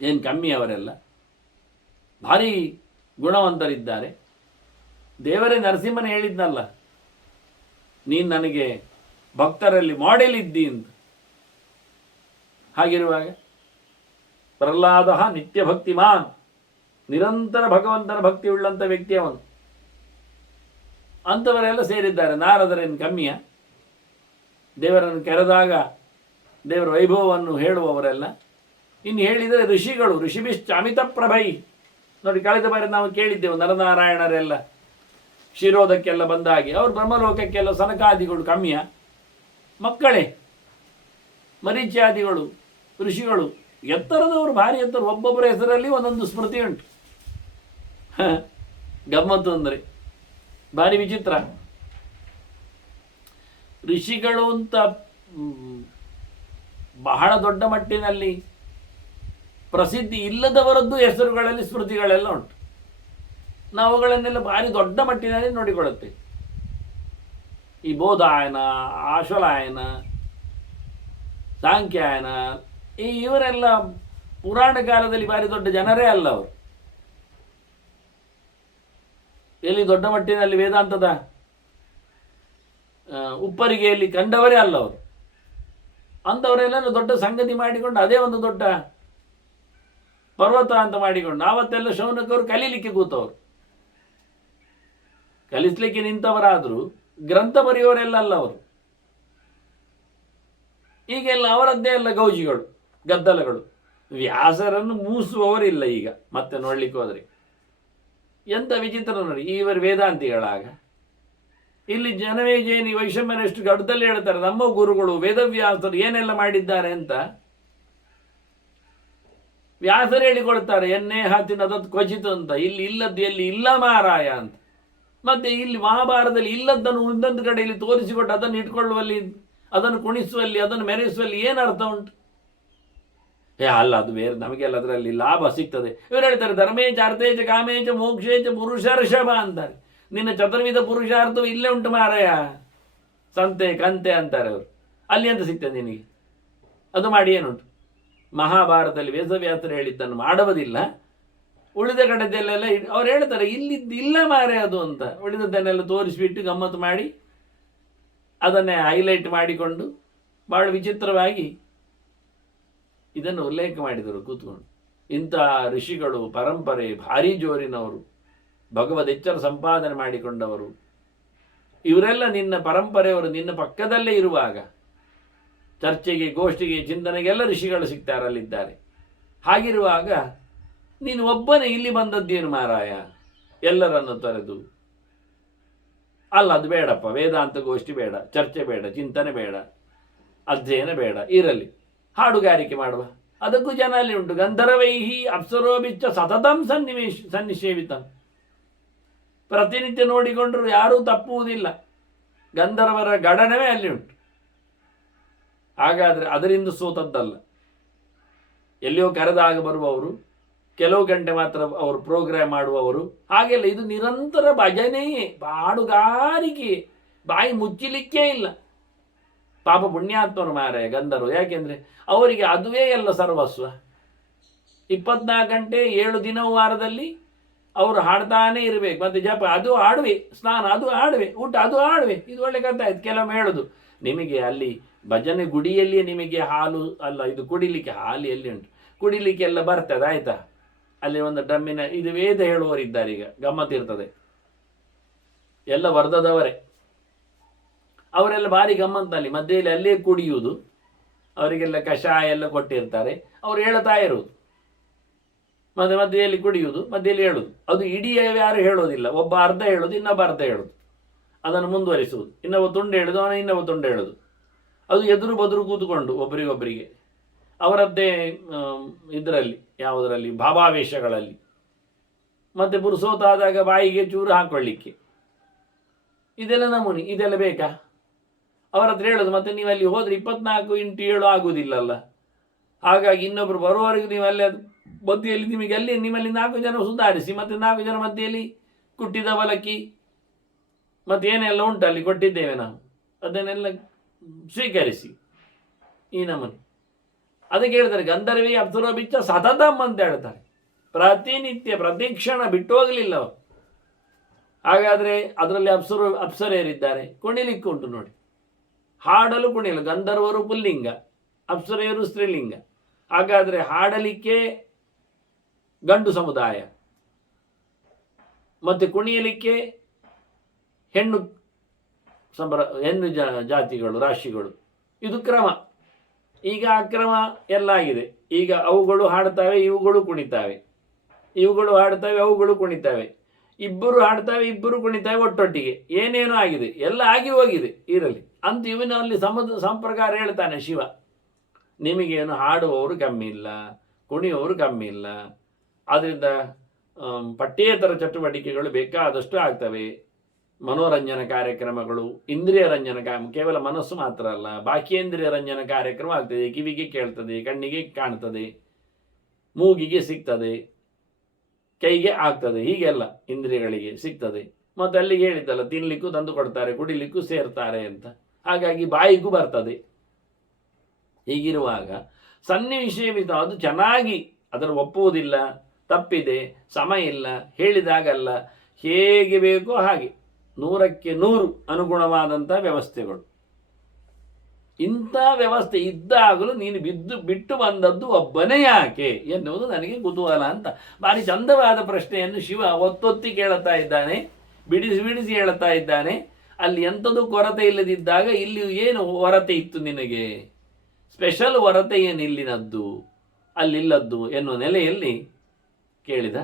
ಏನು ಕಮ್ಮಿ ಅವರೆಲ್ಲ, ಭಾರಿ ಗುಣವಂತರಿದ್ದಾರೆ. ದೇವರೇ ನರಸಿಂಹನ ಹೇಳಿದ್ನಲ್ಲ, ನೀನು ನನಗೆ ಭಕ್ತರಲ್ಲಿ ಮಾಡೆಲ್ ಇದ್ದಿ ಅಂತ. ಹಾಗಿರುವಾಗ ಪ್ರಹ್ಲಾದ ನಿತ್ಯ ಭಕ್ತಿಮಾನ್, ನಿರಂತರ ಭಗವಂತನ ಭಕ್ತಿ ಉಳ್ಳಂಥ ವ್ಯಕ್ತಿ ಅವನು. ಅಂಥವರೆಲ್ಲ ಸೇರಿದ್ದಾರೆ. ನಾರದರೇನು ಕಮ್ಮಿಯ? ದೇವರನ್ನು ಕೆರೆದಾಗ ದೇವರ ವೈಭವವನ್ನು ಹೇಳುವವರೆಲ್ಲ. ಇನ್ನು ಹೇಳಿದರೆ ಋಷಿಗಳು, ಋಷಿಭಿಶ್ಚ ಅಮಿತ ಪ್ರಭೈ. ನೋಡಿ, ಕಳೆದ ಬಾರಿ ನಾವು ಕೇಳಿದ್ದೆವು, ನರನಾರಾಯಣರೆಲ್ಲ ಕ್ಷೀರೋದಕ್ಕೆಲ್ಲ ಬಂದಾಗಿ ಅವರು ಬ್ರಹ್ಮಲೋಕಕ್ಕೆಲ್ಲ ಸನಕಾದಿಗಳು ಕಮ್ಮಿಯ? ಮಕ್ಕಳೇ, ಮರೀಚ್ಯಾದಿಗಳು, ಋಷಿಗಳು ಎತ್ತರದವರು, ಭಾರಿ ಎತ್ತರ. ಒಬ್ಬೊಬ್ಬರ ಹೆಸರಲ್ಲಿ ಒಂದೊಂದು ಸ್ಮೃತಿ ಉಂಟು. ಗಮ್ಮತ್ತು ಅಂದರೆ ಭಾರಿ ವಿಚಿತ್ರ. ಋಷಿಗಳು ಅಂತ ಬಹಳ ದೊಡ್ಡ ಮಟ್ಟಿನಲ್ಲಿ ಪ್ರಸಿದ್ಧಿ ಇಲ್ಲದವರದ್ದು ಹೆಸರುಗಳಲ್ಲಿ ಸ್ಮೃತಿಗಳೆಲ್ಲ ಉಂಟು. ನಾವು ಅವುಗಳನ್ನೆಲ್ಲ ಭಾರಿ ದೊಡ್ಡ ಮಟ್ಟಿನಲ್ಲಿ ನೋಡಿಕೊಳ್ಳುತ್ತೆ. ಈ ಬೋಧಾಯನ, ಆಶ್ವಲಾಯನ, ಸಾಂಖ್ಯಾಯನ, ಇವರೆಲ್ಲ ಪುರಾಣ ಕಾಲದಲ್ಲಿ ಭಾರಿ ದೊಡ್ಡ ಜನರೇ ಅಲ್ಲ ಅವರು. ಎಲ್ಲಿ ದೊಡ್ಡ ಮಟ್ಟಿನಲ್ಲಿ ವೇದಾಂತದ ಉಪ್ಪರಿಗೆಯಲ್ಲಿ ಕಂಡವರೇ ಅಲ್ಲ ಅವರು. ಅಂಥವರೆಲ್ಲ ದೊಡ್ಡ ಸಂಗತಿ ಮಾಡಿಕೊಂಡು ಅದೇ ಒಂದು ದೊಡ್ಡ ಪರ್ವತ ಅಂತ ಮಾಡಿಕೊಂಡು ಆವತ್ತೆಲ್ಲ ಶೌನಕವರು ಕಲೀಲಿಕ್ಕೆ ಕೂತವರು. ಕಲಿಸ್ಲಿಕ್ಕೆ ನಿಂತವರಾದರೂ ಗ್ರಂಥ ಬರೆಯುವವರೆಲ್ಲ ಅಲ್ಲ ಅವರು. ಈಗೆಲ್ಲ ಅವರದ್ದೇ ಎಲ್ಲ ಗೌಜಿಗಳು, ಗದ್ದಲಗಳು. ವ್ಯಾಸರನ್ನು ಮೂಸುವವರಿಲ್ಲ ಈಗ ಮತ್ತೆ ನೋಡ್ಲಿಕ್ಕೆ ಹೋದರೆ. ಎಂಥ ವಿಚಿತ್ರ ನೋಡಿ, ಇವರು ವೇದಾಂತಿಗಳಾಗ. ಇಲ್ಲಿ ಜನಮೇಜಯನಿ ವೈಷಮ್ಯನಷ್ಟು ಗಡ್ಡದಲ್ಲಿ ಹೇಳ್ತಾರೆ, ನಮ್ಮ ಗುರುಗಳು ವೇದವ್ಯಾಸರು ಏನೆಲ್ಲ ಮಾಡಿದ್ದಾರೆ ಅಂತ ವ್ಯಾಸರು ಹೇಳಿಕೊಳ್ತಾರೆ. ಎನ್ನೇ ಹಾತಿನದತ್ತು ಕ್ವಚಿತ ಅಂತ. ಇಲ್ಲಿ ಇಲ್ಲದ್ದು ಎಲ್ಲಿ ಇಲ್ಲ ಮಾರಾಯ ಅಂತ. ಮತ್ತೆ ಇಲ್ಲಿ ಮಹಾಭಾರತದಲ್ಲಿ ಇಲ್ಲದ್ದನ್ನು ಒಂದೊಂದು ಕಡೆಯಲ್ಲಿ ತೋರಿಸಿಕೊಟ್ಟು ಅದನ್ನು ಇಟ್ಕೊಳ್ಳುವಲ್ಲಿ, ಅದನ್ನು ಕುಣಿಸುವಲ್ಲಿ, ಅದನ್ನು ಮೆರೆಸುವಲ್ಲಿ ಏನು ಅರ್ಥ ಉಂಟು? ಅಲ್ಲ, ಅದು ಬೇರೆ, ನಮಗೆಲ್ಲ ಅದರಲ್ಲಿ ಲಾಭ ಸಿಗ್ತದೆ. ಇವರು ಹೇಳ್ತಾರೆ ಧರ್ಮೇಚ ಅರ್ಥೇಚ ಕಾಮೇಚ ಮೋಕ್ಷೇಚ ಪುರುಷರ್ಷಭ ಅಂತಾರೆ. ನಿನ್ನ ಚತುರ್ವಿಧ ಪುರುಷಾರ್ಥವು ಇಲ್ಲೇ ಉಂಟು ಮಾರಾಯ, ಸಂತೆ ಕಂತೆ ಅಂತಾರೆ ಅವರು. ಅಲ್ಲಿ ಅಂತ ಸಿಗ್ತದೆ ನಿನಗೆ, ಅದು ಮಾಡಿ ಏನುಂಟು? ಮಹಾಭಾರತದಲ್ಲಿ ವೇದವ್ಯಾಸರು ಹೇಳಿದ್ದನ್ನು ಮಾಡುವುದಿಲ್ಲ, ಉಳಿದ ಕಡೆದಲ್ಲೆಲ್ಲ ಅವ್ರು ಹೇಳ್ತಾರೆ ಇಲ್ಲಿದ್ದು ಇಲ್ಲ ಮಾರೆ ಅದು ಅಂತ. ಉಳಿದದ್ದನ್ನೆಲ್ಲ ತೋರಿಸಿಬಿಟ್ಟು ಗಮ್ಮತ್ತು ಮಾಡಿ ಅದನ್ನೇ ಹೈಲೈಟ್ ಮಾಡಿಕೊಂಡು ಭಾಳ ವಿಚಿತ್ರವಾಗಿ ಇದನ್ನು ಉಲ್ಲೇಖ ಮಾಡಿದರು ಕೂತ್ಕೊಂಡು. ಇಂಥ ಋಷಿಗಳು ಪರಂಪರೆ ಭಾರೀ ಜೋರಿನವರು, ಭಗವದೆಚ್ಚರ ಸಂಪಾದನೆ ಮಾಡಿಕೊಂಡವರು, ಇವರೆಲ್ಲ ನಿನ್ನ ಪರಂಪರೆಯವರು ನಿನ್ನ ಪಕ್ಕದಲ್ಲೇ ಇರುವಾಗ ಚರ್ಚೆಗೆ, ಗೋಷ್ಠಿಗೆ, ಚಿಂತನೆಗೆಲ್ಲ ಋಷಿಗಳು ಸಿಗ್ತಾರಲ್ಲಿದ್ದಾರೆ. ಹಾಗಿರುವಾಗ ನೀನು ಒಬ್ಬನೇ ಇಲ್ಲಿ ಬಂದದ್ದೇನು ಮಾರಾಯ, ಎಲ್ಲರನ್ನು ತೊರೆದು? ಅಲ್ಲ, ಅದು ಬೇಡಪ್ಪ, ವೇದಾಂತ ಗೋಷ್ಠಿ ಬೇಡ, ಚರ್ಚೆ ಬೇಡ, ಚಿಂತನೆ ಬೇಡ, ಅಧ್ಯಯನ ಬೇಡ, ಇರಲಿ ಹಾಡುಗಾರಿಕೆ ಮಾಡುವ. ಅದಕ್ಕೂ ಜನ ಅಲ್ಲಿ ಉಂಟು. ಗಂಧರ್ವೈಹಿ ಅಪ್ಸರೋಬಿಚ್ಚ ಸತತಂ ಸನ್ನಿಷೇವಿತಂ. ಪ್ರತಿನಿತ್ಯ ನೋಡಿಕೊಂಡರೂ ಯಾರೂ ತಪ್ಪುವುದಿಲ್ಲ. ಗಂಧರ್ವರ ಗಣನವೇ ಅಲ್ಲಿ ಉಂಟು. ಹಾಗಾದರೆ ಅದರಿಂದ ಸೋತದ್ದಲ್ಲ. ಎಲ್ಲಿಯೋ ಕರೆದಾಗ ಬರುವವರು, ಕೆಲವು ಗಂಟೆ ಮಾತ್ರ ಅವರು ಪ್ರೋಗ್ರಾಮ್ ಮಾಡುವವರು, ಹಾಗೆಲ್ಲ. ಇದು ನಿರಂತರ ಭಜನೆಯೇ, ಹಾಡುಗಾರಿಕೆ, ಬಾಯಿ ಮುಚ್ಚಲಿಕ್ಕೇ ಇಲ್ಲ. ಪಾಪ ಪುಣ್ಯಾತ್ಮರು ಮಾರಾಯ ಗಂಧರ್ವ. ಯಾಕೆಂದರೆ ಅವರಿಗೆ ಅದುವೇ ಎಲ್ಲ ಸರ್ವಸ್ವ. 24 ಗಂಟೆ 7 ದಿನ ವಾರದಲ್ಲಿ ಅವರು ಹಾಡ್ತಾನೇ ಇರಬೇಕು. ಮತ್ತು ಜಪ ಅದು ಆಡುವೆ, ಸ್ನಾನ ಅದು ಆಡುವೆ, ಊಟ ಅದು ಆಡುವೆ. ಇದು ಒಳ್ಳೆ ಕಥೆ ಆಯ್ತು. ಕೆಲವೊಮ್ಮೆ ಹೇಳೋದು, ನಿಮಗೆ ಅಲ್ಲಿ ಭಜನೆ ಗುಡಿಯಲ್ಲಿಯೇ ನಿಮಗೆ ಹಾಲು ಅಲ್ಲ, ಇದು ಕುಡಿಲಿಕ್ಕೆ ಹಾಲು ಎಲ್ಲಿ ಉಂಟು, ಕುಡಿಲಿಕ್ಕೆ ಎಲ್ಲ ಬರ್ತದೆ ಆಯ್ತಾ. ಅಲ್ಲಿ ಒಂದು ಡ್ರಮ್ಮಿನ ಇದು ವೇದ ಹೇಳುವವರಿದ್ದಾರೆ. ಈಗ ಗಮ್ಮತ್ತಿರ್ತದೆ, ಎಲ್ಲ ವರ್ಧದವರೇ, ಅವರೆಲ್ಲ ಭಾರಿ ಗಮ್ಮತ್ತಲ್ಲಿ ಮಧ್ಯೆಯಲ್ಲಿ ಅಲ್ಲೇ ಕುಡಿಯುವುದು. ಅವರಿಗೆಲ್ಲ ಕಷಾಯ ಎಲ್ಲ ಕೊಟ್ಟಿರ್ತಾರೆ, ಅವ್ರು ಹೇಳ್ತಾ ಇರುವುದು, ಮತ್ತೆ ಮಧ್ಯೆಯಲ್ಲಿ ಕುಡಿಯುವುದು, ಮಧ್ಯೆಯಲ್ಲಿ ಹೇಳುವುದು. ಅದು ಇಡೀ ಯಾರು ಹೇಳೋದಿಲ್ಲ, ಒಬ್ಬ ಅರ್ಧ ಹೇಳೋದು, ಇನ್ನೊಬ್ಬ ಅರ್ಧ ಹೇಳೋದು, ಅದನ್ನು ಮುಂದುವರಿಸುವುದು. ಇನ್ನೊಬ್ಬ ತುಂಡು ಹೇಳೋದು, ಅವನ ಇನ್ನೊಬ್ಬ ತುಂಡು ಹೇಳೋದು. ಅದು ಎದುರು ಬದುರು ಕೂತ್ಕೊಂಡು ಒಬ್ಬರಿಗೊಬ್ಬರಿಗೆ ಅವರದ್ದೇ ಇದರಲ್ಲಿ, ಯಾವುದರಲ್ಲಿ, ಭಾವಾವೇಶಗಳಲ್ಲಿ. ಮತ್ತು ಪುರುಸೋತಾದಾಗ ಬಾಯಿಗೆ ಚೂರು ಹಾಕೊಳ್ಳಿಕ್ಕೆ, ಇದೆಲ್ಲ ನಮೂನಿ. ಇದೆಲ್ಲ ಬೇಕಾ? ಅವರ ಹತ್ರ ಹೇಳೋದು. ಮತ್ತು ನೀವಲ್ಲಿ ಹೋದರೆ 24x7 ಆಗುವುದಿಲ್ಲಲ್ಲ. ಹಾಗಾಗಿ ಇನ್ನೊಬ್ಬರು ಬರುವವರೆಗೂ ನೀವು ಅಲ್ಲಿ ಅದು ಮಧ್ಯೆಯಲ್ಲಿ ನಿಮಗೆ ಅಲ್ಲಿ ನಿಮ್ಮಲ್ಲಿ 4 ಜನ ಸುಧಾರಿಸಿ, ಮತ್ತು 4 ಜನ ಮಧ್ಯೆಯಲ್ಲಿ ಕುಟ್ಟಿದ ಅವಲಕ್ಕಿ ಮತ್ತೇನೆಲ್ಲ ಉಂಟು ಅಲ್ಲಿ ಕೊಟ್ಟಿದ್ದೇವೆ ನಾವು, ಅದನ್ನೆಲ್ಲ ಸ್ವೀಕರಿಸಿ. ಈ ನಮೂನೆ ಅದಕ್ಕೆ ಹೇಳ್ತಾರೆ ಗಂಧರ್ವಿ ಅಪ್ಸರೋ ಬಿಚ್ಚ ಸತತಂ ಅಂತ ಹೇಳ್ತಾರೆ. ಪ್ರತಿನಿತ್ಯ ಪ್ರತಿಕ್ಷಣ ಬಿಟ್ಟು ಹೋಗಲಿಲ್ಲ ಅವರು. ಹಾಗಾದರೆ ಅದರಲ್ಲಿ ಅಪ್ಸರೆಯರಿದ್ದಾರೆ, ಕುಣಿಲಿಕ್ಕೆ ಉಂಟು ನೋಡಿ. ಹಾಡಲು ಕುಣಿಯಲು ಗಂಧರ್ವರು ಪುಲ್ಲಿಂಗ, ಅಪ್ಸರೆಯರು ಸ್ತ್ರೀಲಿಂಗ. ಹಾಗಾದರೆ ಹಾಡಲಿಕ್ಕೆ ಗಂಡು ಸಮುದಾಯ, ಮತ್ತು ಕುಣಿಯಲಿಕ್ಕೆ ಹೆಣ್ಣು ಜಾತಿಗಳು, ರಾಶಿಗಳು. ಇದು ಕ್ರಮ. ಈಗ ಆ ಕ್ರಮ ಎಲ್ಲ ಆಗಿದೆ. ಈಗ ಅವುಗಳು ಹಾಡ್ತವೆ, ಇವುಗಳು ಕುಣಿತಾವೆ, ಇವುಗಳು ಹಾಡ್ತವೆ, ಅವುಗಳು ಕುಣಿತಾವೆ, ಇಬ್ಬರು ಹಾಡ್ತವೆ, ಇಬ್ಬರು ಕುಣಿತಾವೆ ಒಟ್ಟೊಟ್ಟಿಗೆ. ಏನೇನೋ ಆಗಿದೆ, ಎಲ್ಲ ಆಗಿ ಹೋಗಿದೆ. ಇರಲಿ ಅಂತ ಇವನಲ್ಲಿ ಸಂಪ್ರಕಾರ ಹೇಳ್ತಾನೆ ಶಿವ. ನಿಮಗೇನು ಹಾಡುವವರು ಕಮ್ಮಿ ಇಲ್ಲ, ಕುಣಿಯುವವರು ಕಮ್ಮಿ ಇಲ್ಲ. ಆದ್ದರಿಂದ ಪಠ್ಯೇತರ ಚಟುವಟಿಕೆಗಳು ಬೇಕಾದಷ್ಟು ಆಗ್ತವೆ. ಮನೋರಂಜನ ಕಾರ್ಯಕ್ರಮಗಳು, ಇಂದ್ರಿಯ ರಂಜನ, ಕೇವಲ ಮನಸ್ಸು ಮಾತ್ರ ಅಲ್ಲ, ಬಾಕೀಂದ್ರಿಯ ರಂಜನ ಕಾರ್ಯಕ್ರಮ ಆಗ್ತದೆ. ಕಿವಿಗೆ ಕೇಳ್ತದೆ, ಕಣ್ಣಿಗೆ ಕಾಣ್ತದೆ, ಮೂಗಿಗೆ ಸಿಗ್ತದೆ, ಕೈಗೆ ಆಗ್ತದೆ, ಹೀಗೆಲ್ಲ ಇಂದ್ರಿಯಗಳಿಗೆ ಸಿಗ್ತದೆ. ಮತ್ತು ಅಲ್ಲಿಗೆ ಹೇಳಿದ್ದಲ್ಲ, ತಿನ್ನಲಿಕ್ಕೂ ತಂದು ಕೊಡ್ತಾರೆ, ಕುಡಿಲಿಕ್ಕೂ ಸೇರ್ತಾರೆ ಅಂತ. ಹಾಗಾಗಿ ಬಾಯಿಗೂ ಬರ್ತದೆ. ಹೀಗಿರುವಾಗ ಸನ್ನಿವೇಶವಿತ ಅದು ಚೆನ್ನಾಗಿ ಅದರ ಒಪ್ಪುವುದಿಲ್ಲ, ತಪ್ಪಿದೆ, ಸಮಯ ಇಲ್ಲ, ಹೇಳಿದಾಗಲ್ಲ, ಹೇಗೆ ಬೇಕೋ ಹಾಗೆ 100ಕ್ಕೆ 100 ಅನುಗುಣವಾದಂಥ ವ್ಯವಸ್ಥೆಗಳು. ಇಂಥ ವ್ಯವಸ್ಥೆ ಇದ್ದಾಗಲೂ ನೀನು ಬಿಟ್ಟು ಬಂದದ್ದು ಒಬ್ಬನೇ ಯಾಕೆ ಎನ್ನುವುದು ನನಗೆ ಕುತೂಹಲ ಅಂತ. ಭಾರಿ ಚಂದವಾದ ಪ್ರಶ್ನೆಯನ್ನು ಶಿವ ಒತ್ತೊತ್ತಿ ಕೇಳುತ್ತಾ ಇದ್ದಾನೆ, ಬಿಡಿಸಿ ಬಿಡಿಸಿ ಹೇಳುತ್ತಾ ಇದ್ದಾನೆ. ಅಲ್ಲಿ ಎಂಥದ್ದು ಕೊರತೆ ಇಲ್ಲದಿದ್ದಾಗ ಇಲ್ಲಿ ಏನು ಹೊರತೆ ಇತ್ತು ನಿನಗೆ, ಸ್ಪೆಷಲ್ ಹೊರತೆ ಏನು ಇಲ್ಲಿನದ್ದು, ಅಲ್ಲಿಲ್ಲದ್ದು ಎನ್ನುವ ನೆಲೆಯಲ್ಲಿ ಕೇಳಿದ.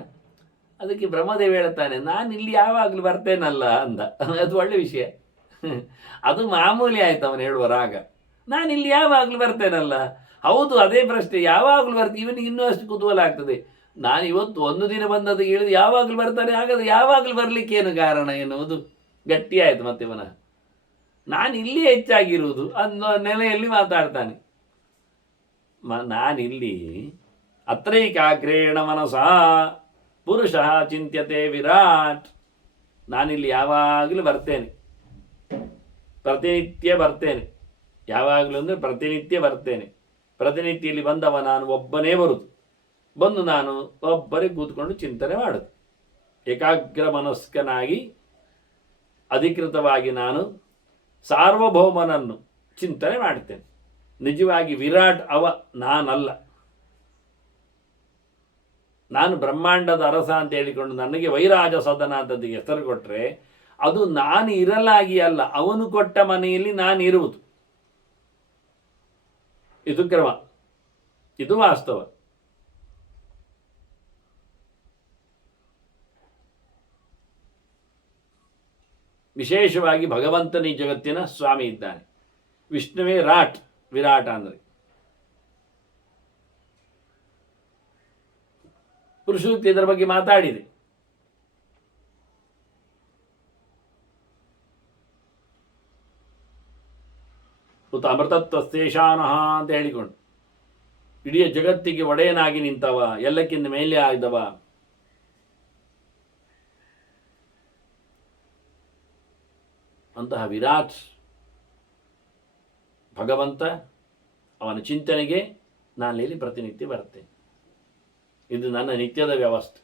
ಅದಕ್ಕೆ ಬ್ರಹ್ಮದೇವ ಹೇಳ್ತಾನೆ, ನಾನು ಇಲ್ಲಿ ಯಾವಾಗಲೂ ಬರ್ತೇನಲ್ಲ ಅಂದ. ಅದು ಒಳ್ಳೆ ವಿಷಯ, ಅದು ಮಾಮೂಲಿ ಆಯ್ತು ಅವನು ಹೇಳುವ ರಾಗ. ನಾನು ಇಲ್ಲಿ ಯಾವಾಗಲೂ ಬರ್ತೇನಲ್ಲ. ಹೌದು, ಅದೇ ಪ್ರಶ್ನೆ, ಯಾವಾಗಲೂ ಬರ್ತೀನಿ. ಇವನಿಗೆ ಇನ್ನೂ ಅಷ್ಟು ಕುತೂಹಲ ಆಗ್ತದೆ. ನಾನು ಇವತ್ತು ಒಂದು ದಿನ ಬಂದದ್ದು ಹೇಳಿದು ಯಾವಾಗಲೂ ಬರ್ತಾನೆ, ಹಾಗಾದ್ರೆ ಯಾವಾಗಲೂ ಬರಲಿಕ್ಕೆ ಏನು ಕಾರಣ ಎನ್ನುವುದು ಗಟ್ಟಿಯಾಯಿತು. ಮತ್ತೆ ಇವನ ನಾನು ಇಲ್ಲಿ ಹೆಚ್ಚಾಗಿರುವುದು ಅನ್ನೋ ನೆಲೆಯಲ್ಲಿ ಮಾತಾಡ್ತಾನೆ. ನಾನಿಲ್ಲಿ ಅತ್ರೈಕಾಗ್ರೇಣ ಮನಸ ಪುರುಷ ಚಿಂತ್ಯತೆ ವಿರಾಟ್. ನಾನಿಲ್ಲಿ ಯಾವಾಗಲೂ ಬರ್ತೇನೆ, ಪ್ರತಿನಿತ್ಯ ಬರ್ತೇನೆ. ಯಾವಾಗಲೂ ಅಂದರೆ ಪ್ರತಿನಿತ್ಯ ಬರ್ತೇನೆ. ಪ್ರತಿನಿತ್ಯ ಇಲ್ಲಿ ಬಂದವ ನಾನು ಒಬ್ಬನೇ ಬರುದು. ಬಂದು ನಾನು ಒಬ್ಬರೇ ಕೂತ್ಕೊಂಡು ಚಿಂತನೆ ಮಾಡೋದು. ಏಕಾಗ್ರ ಮನಸ್ಕನಾಗಿ ಅಧಿಕೃತವಾಗಿ ನಾನು ಸಾರ್ವಭೌಮನನ್ನು ಚಿಂತನೆ ಮಾಡ್ತೇನೆ. ನಿಜವಾಗಿ ವಿರಾಟ್ ಅವ, ನಾನಲ್ಲ. ನಾನು ಬ್ರಹ್ಮಾಂಡದ ಅರಸ ಅಂತ ಹೇಳಿಕೊಂಡು ನನಗೆ ವೈರಾಜ ಸದನ ಅಂತದಿಗೆ ಹೆಸರು ಕೊಟ್ಟರೆ ಅದು ನಾನು ಇರಲಾಗಿ ಅಲ್ಲ, ಅವನು ಕೊಟ್ಟ ಮನೆಯಲ್ಲಿ ನಾನು ಇರುವುದು. ಇದು ಕ್ರಮ, ಇದು ವಾಸ್ತವ. ವಿಶೇಷವಾಗಿ ಭಗವಂತನ ಈ ಜಗತ್ತಿನ ಸ್ವಾಮಿ ಇದ್ದಾನೆ. ವಿಷ್ಣುವೇ ವಿರಾಟ ಅಂದರೆ ಪುರುಷೂಕ್ತಿ ಇದರ ಬಗ್ಗೆ ಮಾತಾಡಿದೆ. ಉತ ಅಮೃತತ್ವಸ್ತೇಷಾನಃ ಅಂತ ಹೇಳಿಕೊಂಡು ಇಡೀ ಜಗತ್ತಿಗೆ ಒಡೆಯನಾಗಿ ನಿಂತವ, ಎಲ್ಲಕ್ಕಿಂತ ಮೇಲೆ ಆಗಿದವ. ಅಂತಹ ವಿರಾಟ್ ಭಗವಂತ, ಅವನ ಚಿಂತನೆಗೆ ನಾನು ಇಲ್ಲಿ ಪ್ರತಿನಿತ್ಯ ಬರ್ತೇನೆ. ಇದು ನನ್ನ ನಿತ್ಯದ ವ್ಯವಸ್ಥೆ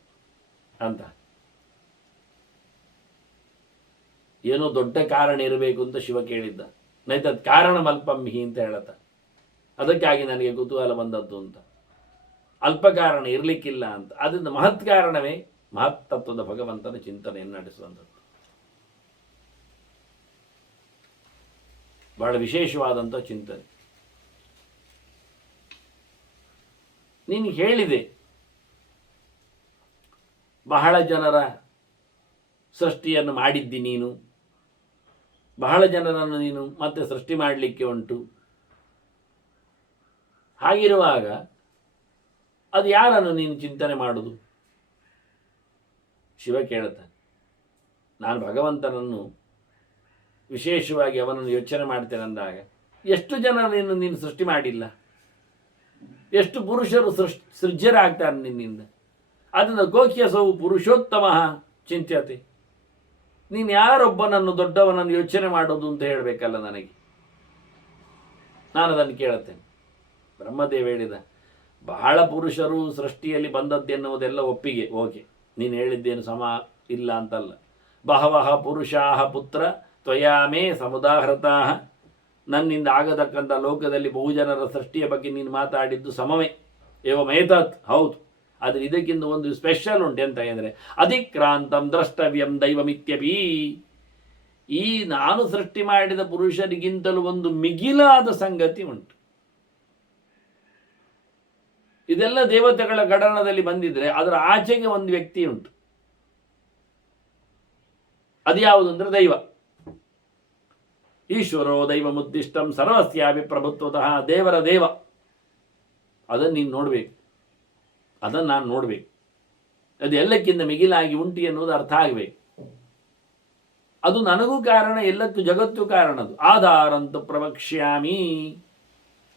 ಅಂತ. ಏನೋ ದೊಡ್ಡ ಕಾರಣ ಇರಬೇಕು ಅಂತ ಶಿವ ಕೇಳಿದ್ದ. ನೈತದ್ ಕಾರಣ ಅಲ್ಪಂಹಿ ಅಂತ ಹೇಳತ್ತ. ಅದಕ್ಕಾಗಿ ನನಗೆ ಕುತೂಹಲ ಬಂದದ್ದು ಅಂತ. ಅಲ್ಪ ಕಾರಣ ಇರಲಿಕ್ಕಿಲ್ಲ ಅಂತ. ಅದರಿಂದ ಮಹತ್ ಕಾರಣವೇ ಮಹತ್ತತ್ವದ ಭಗವಂತನ ಚಿಂತನೆಯನ್ನು ನಡೆಸುವಂಥದ್ದು. ಬಹಳ ವಿಶೇಷವಾದಂಥ ಚಿಂತನೆ. ನೀನು ಹೇಳಿದೆ, ಬಹಳ ಜನರ ಸೃಷ್ಟಿಯನ್ನು ಮಾಡಿದ್ದಿ ನೀನು, ಬಹಳ ಜನರನ್ನು ನೀನು ಮತ್ತೆ ಸೃಷ್ಟಿ ಮಾಡಲಿಕ್ಕೆ ಉಂಟು. ಹಾಗಿರುವಾಗ ಅದು ಯಾರನ್ನು ನೀನು ಚಿಂತನೆ ಮಾಡುವುದು? ಶಿವ ಕೇಳುತ್ತಾನೆ. ನಾನು ಭಗವಂತನನ್ನು ವಿಶೇಷವಾಗಿ ಅವನನ್ನು ಯೋಚನೆ ಮಾಡ್ತೇನೆ ಅಂದಾಗ, ಎಷ್ಟು ಜನರನ್ನು ನೀನು ಸೃಷ್ಟಿ ಮಾಡಿಲ್ಲ, ಎಷ್ಟು ಪುರುಷರು ಸೃಜ್ಯರಾಗ್ತಾರೆ ನಿನ್ನಿಂದ. ಅದನ್ನು ಗೋಖ್ಯಸವು ಪುರುಷೋತ್ತಮ ಚಿಂತ್ಯತೆ. ನೀನು ಯಾರೊಬ್ಬನನ್ನು ದೊಡ್ಡವನನ್ನು ಯೋಚನೆ ಮಾಡೋದು ಅಂತ ಹೇಳಬೇಕಲ್ಲ ನನಗೆ. ನಾನು ಅದನ್ನು ಕೇಳುತ್ತೇನೆ. ಬ್ರಹ್ಮದೇವ ಹೇಳಿದ, ಬಹಳ ಪುರುಷರು ಸೃಷ್ಟಿಯಲ್ಲಿ ಬಂದದ್ದೆನ್ನುವುದೆಲ್ಲ ಒಪ್ಪಿಗೆ, ಓಕೆ, ನೀನು ಹೇಳಿದ್ದೇನು ಸಮ ಇಲ್ಲ ಅಂತಲ್ಲ. ಬಹವಃ ಪುರುಷಾಹ ಪುತ್ರ ತ್ವಯಾಮೇ ಸಮುದಾಹೃತಾ. ನನ್ನಿಂದ ಆಗತಕ್ಕಂಥ ಲೋಕದಲ್ಲಿ ಬಹುಜನರ ಸೃಷ್ಟಿಯ ಬಗ್ಗೆ ನೀನು ಮಾತಾಡಿದ್ದು ಸಮವೇ. ಏವಮೇತತ್, ಹೌದು. ಆದರೆ ಇದಕ್ಕಿಂತ ಒಂದು ಸ್ಪೆಷಲ್ ಉಂಟು. ಎಂತ ಅಂದರೆ ಅಧಿಕ್ರಾಂತಂ ದ್ರಷ್ಟವ್ಯಂ ದೈವಮಿತ್ಯಪಿ. ಈ ನಾನು ಸೃಷ್ಟಿ ಮಾಡಿದ ಪುರುಷರಿಗಿಂತಲೂ ಒಂದು ಮಿಗಿಲಾದ ಸಂಗತಿ ಉಂಟು. ಇದೆಲ್ಲ ದೇವತೆಗಳ ಗಣನದಲ್ಲಿ ಬಂದಿದ್ರೆ ಅದರ ಆಚೆಗೆ ಒಂದು ವ್ಯಕ್ತಿ ಉಂಟು. ಅದು ಯಾವುದು ಅಂದರೆ ದೈವ. ಈಶ್ವರೋ ದೈವ ಮುದ್ದಿಷ್ಟಂ ಸರ್ವಸ್ಯಾಪಿ ಪ್ರಭುತ್ವತಃ. ದೇವರ ದೇವ, ಅದನ್ನು ನೀನು ನೋಡಬೇಕು, ಅದನ್ನು ನಾನು ನೋಡಬೇಕು. ಅದು ಎಲ್ಲಕ್ಕಿಂತ ಮಿಗಿಲಾಗಿ ಉಂಟು ಎನ್ನುವುದು ಅರ್ಥ ಆಗಬೇಕು. ಅದು ನನಗೂ ಕಾರಣ, ಎಲ್ಲಕ್ಕೂ ಜಗತ್ತು ಕಾರಣ. ಅದು ಆಧಾರಂತು ಪ್ರವಕ್ಷ್ಯಾಮಿ.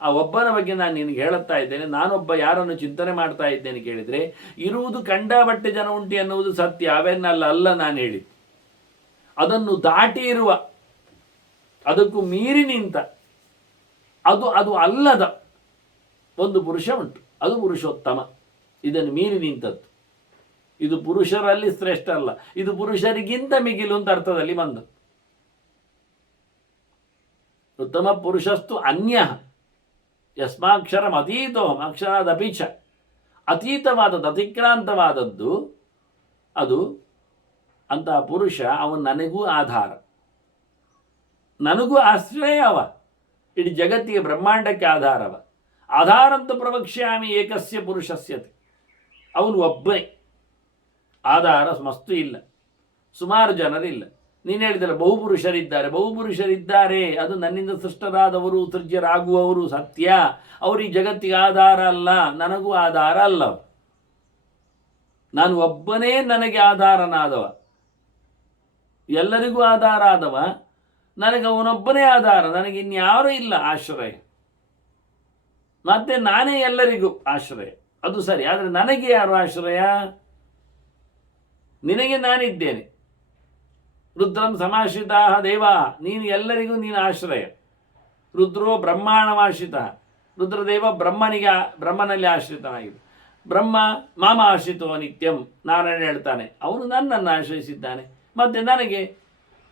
ಆ ಒಬ್ಬನ ಬಗ್ಗೆ ನಾನು ನಿನಗೆ ಹೇಳುತ್ತಾ ಇದ್ದೇನೆ. ನಾನೊಬ್ಬ ಯಾರನ್ನು ಚಿಂತನೆ ಮಾಡ್ತಾ ಇದ್ದೇನೆ ಕೇಳಿದರೆ, ಇರುವುದು ಕಂಡಾಬಟ್ಟೆ ಜನ ಉಂಟು ಎನ್ನುವುದು ಸತ್ಯ, ಅವೆನ್ನಲ್ಲ ನಾನು ಹೇಳಿ. ಅದನ್ನು ದಾಟಿ ಇರುವ, ಅದಕ್ಕೂ ಮೀರಿ ನಿಂತ, ಅದು ಅಲ್ಲದ ಒಂದು ಪುರುಷ ಉಂಟು. ಅದು ಪುರುಷೋತ್ತಮ. ಇದನ್ನು ಮೀರಿ ನಿಂತದ್ದು. ಇದು ಪುರುಷರಲ್ಲಿ ಶ್ರೇಷ್ಠ ಅಲ್ಲ, ಇದು ಪುರುಷರಿಗಿಂತ ಮಿಗಿಲು ಅಂತ ಅರ್ಥದಲ್ಲಿ ಬಂದದ್ದು. ಉತ್ತಮ ಪುರುಷಸ್ತು ಅನ್ಯ ಯಸ್ಮಾಕ್ಷರಂ ಅತೀತೋಹಂ ಅಕ್ಷರಾದಪೀಚ. ಅತೀತವಾದದ್ದು, ಅತಿಕ್ರಾಂತವಾದದ್ದು ಅದು. ಅಂತಹ ಪುರುಷ ಅವನು ನನಗೂ ಆಧಾರ, ನನಗೂ ಆಶ್ರಯ. ಅವ ಇಡೀ ಜಗತ್ತಿಗೆ ಬ್ರಹ್ಮಾಂಡಕ್ಕೆ ಆಧಾರವ. ಆಧಾರಂತ ಪ್ರವಕ್ಷ್ಯಾಮಿ ಏಕಸ್ಯ ಪುರುಷಸ್ಯತೆ. ಅವನು ಒಬ್ಬನೇ ಆಧಾರ, ಮಸ್ತು ಇಲ್ಲ, ಸುಮಾರು ಜನರಿಲ್ಲ. ನೀನು ಹೇಳಿದರೆ ಬಹುಪುರುಷರಿದ್ದಾರೆ. ಅದು ನನ್ನಿಂದ ಸೃಷ್ಟರಾದವರು, ಸೃಜ್ಯರಾಗುವವರು ಸತ್ಯ. ಅವರು ಈ ಜಗತ್ತಿಗೆ ಆಧಾರ ಅಲ್ಲ, ನನಗೂ ಆಧಾರ ಅಲ್ಲ. ನಾನು ಒಬ್ಬನೇ ನನಗೆ ಆಧಾರನಾದವ, ಎಲ್ಲರಿಗೂ ಆಧಾರ ಆದವ. ನನಗೆ ಅವನೊಬ್ಬನೇ ಆಧಾರ, ನನಗೆ ಇನ್ಯಾರೂ ಇಲ್ಲ ಆಶ್ರಯ. ಮತ್ತೆ ನಾನೇ ಎಲ್ಲರಿಗೂ ಆಶ್ರಯ, ಅದು ಸರಿ. ಆದರೆ ನನಗೆ ಯಾರು ಆಶ್ರಯ? ನಿನಗೆ ನಾನಿದ್ದೇನೆ. ರುದ್ರಂ ಸಮಾಶ್ರಿತ ದೇವ. ನೀನು ಎಲ್ಲರಿಗೂ ನೀನು ಆಶ್ರಯ. ರುದ್ರೋ ಬ್ರಹ್ಮಾಣಮಾಶ್ರಿತ. ರುದ್ರದೇವ ಬ್ರಹ್ಮನಲ್ಲಿ ಆಶ್ರಿತನಾಗಿದೆ. ಬ್ರಹ್ಮ ಮಾಮ ಆಶ್ರಿತೋ ನಿತ್ಯಂ. ನಾರಾಯಣ ಹೇಳ್ತಾನೆ, ಅವನು ನನ್ನನ್ನು ಆಶ್ರಯಿಸಿದ್ದಾನೆ. ಮತ್ತು ನನಗೆ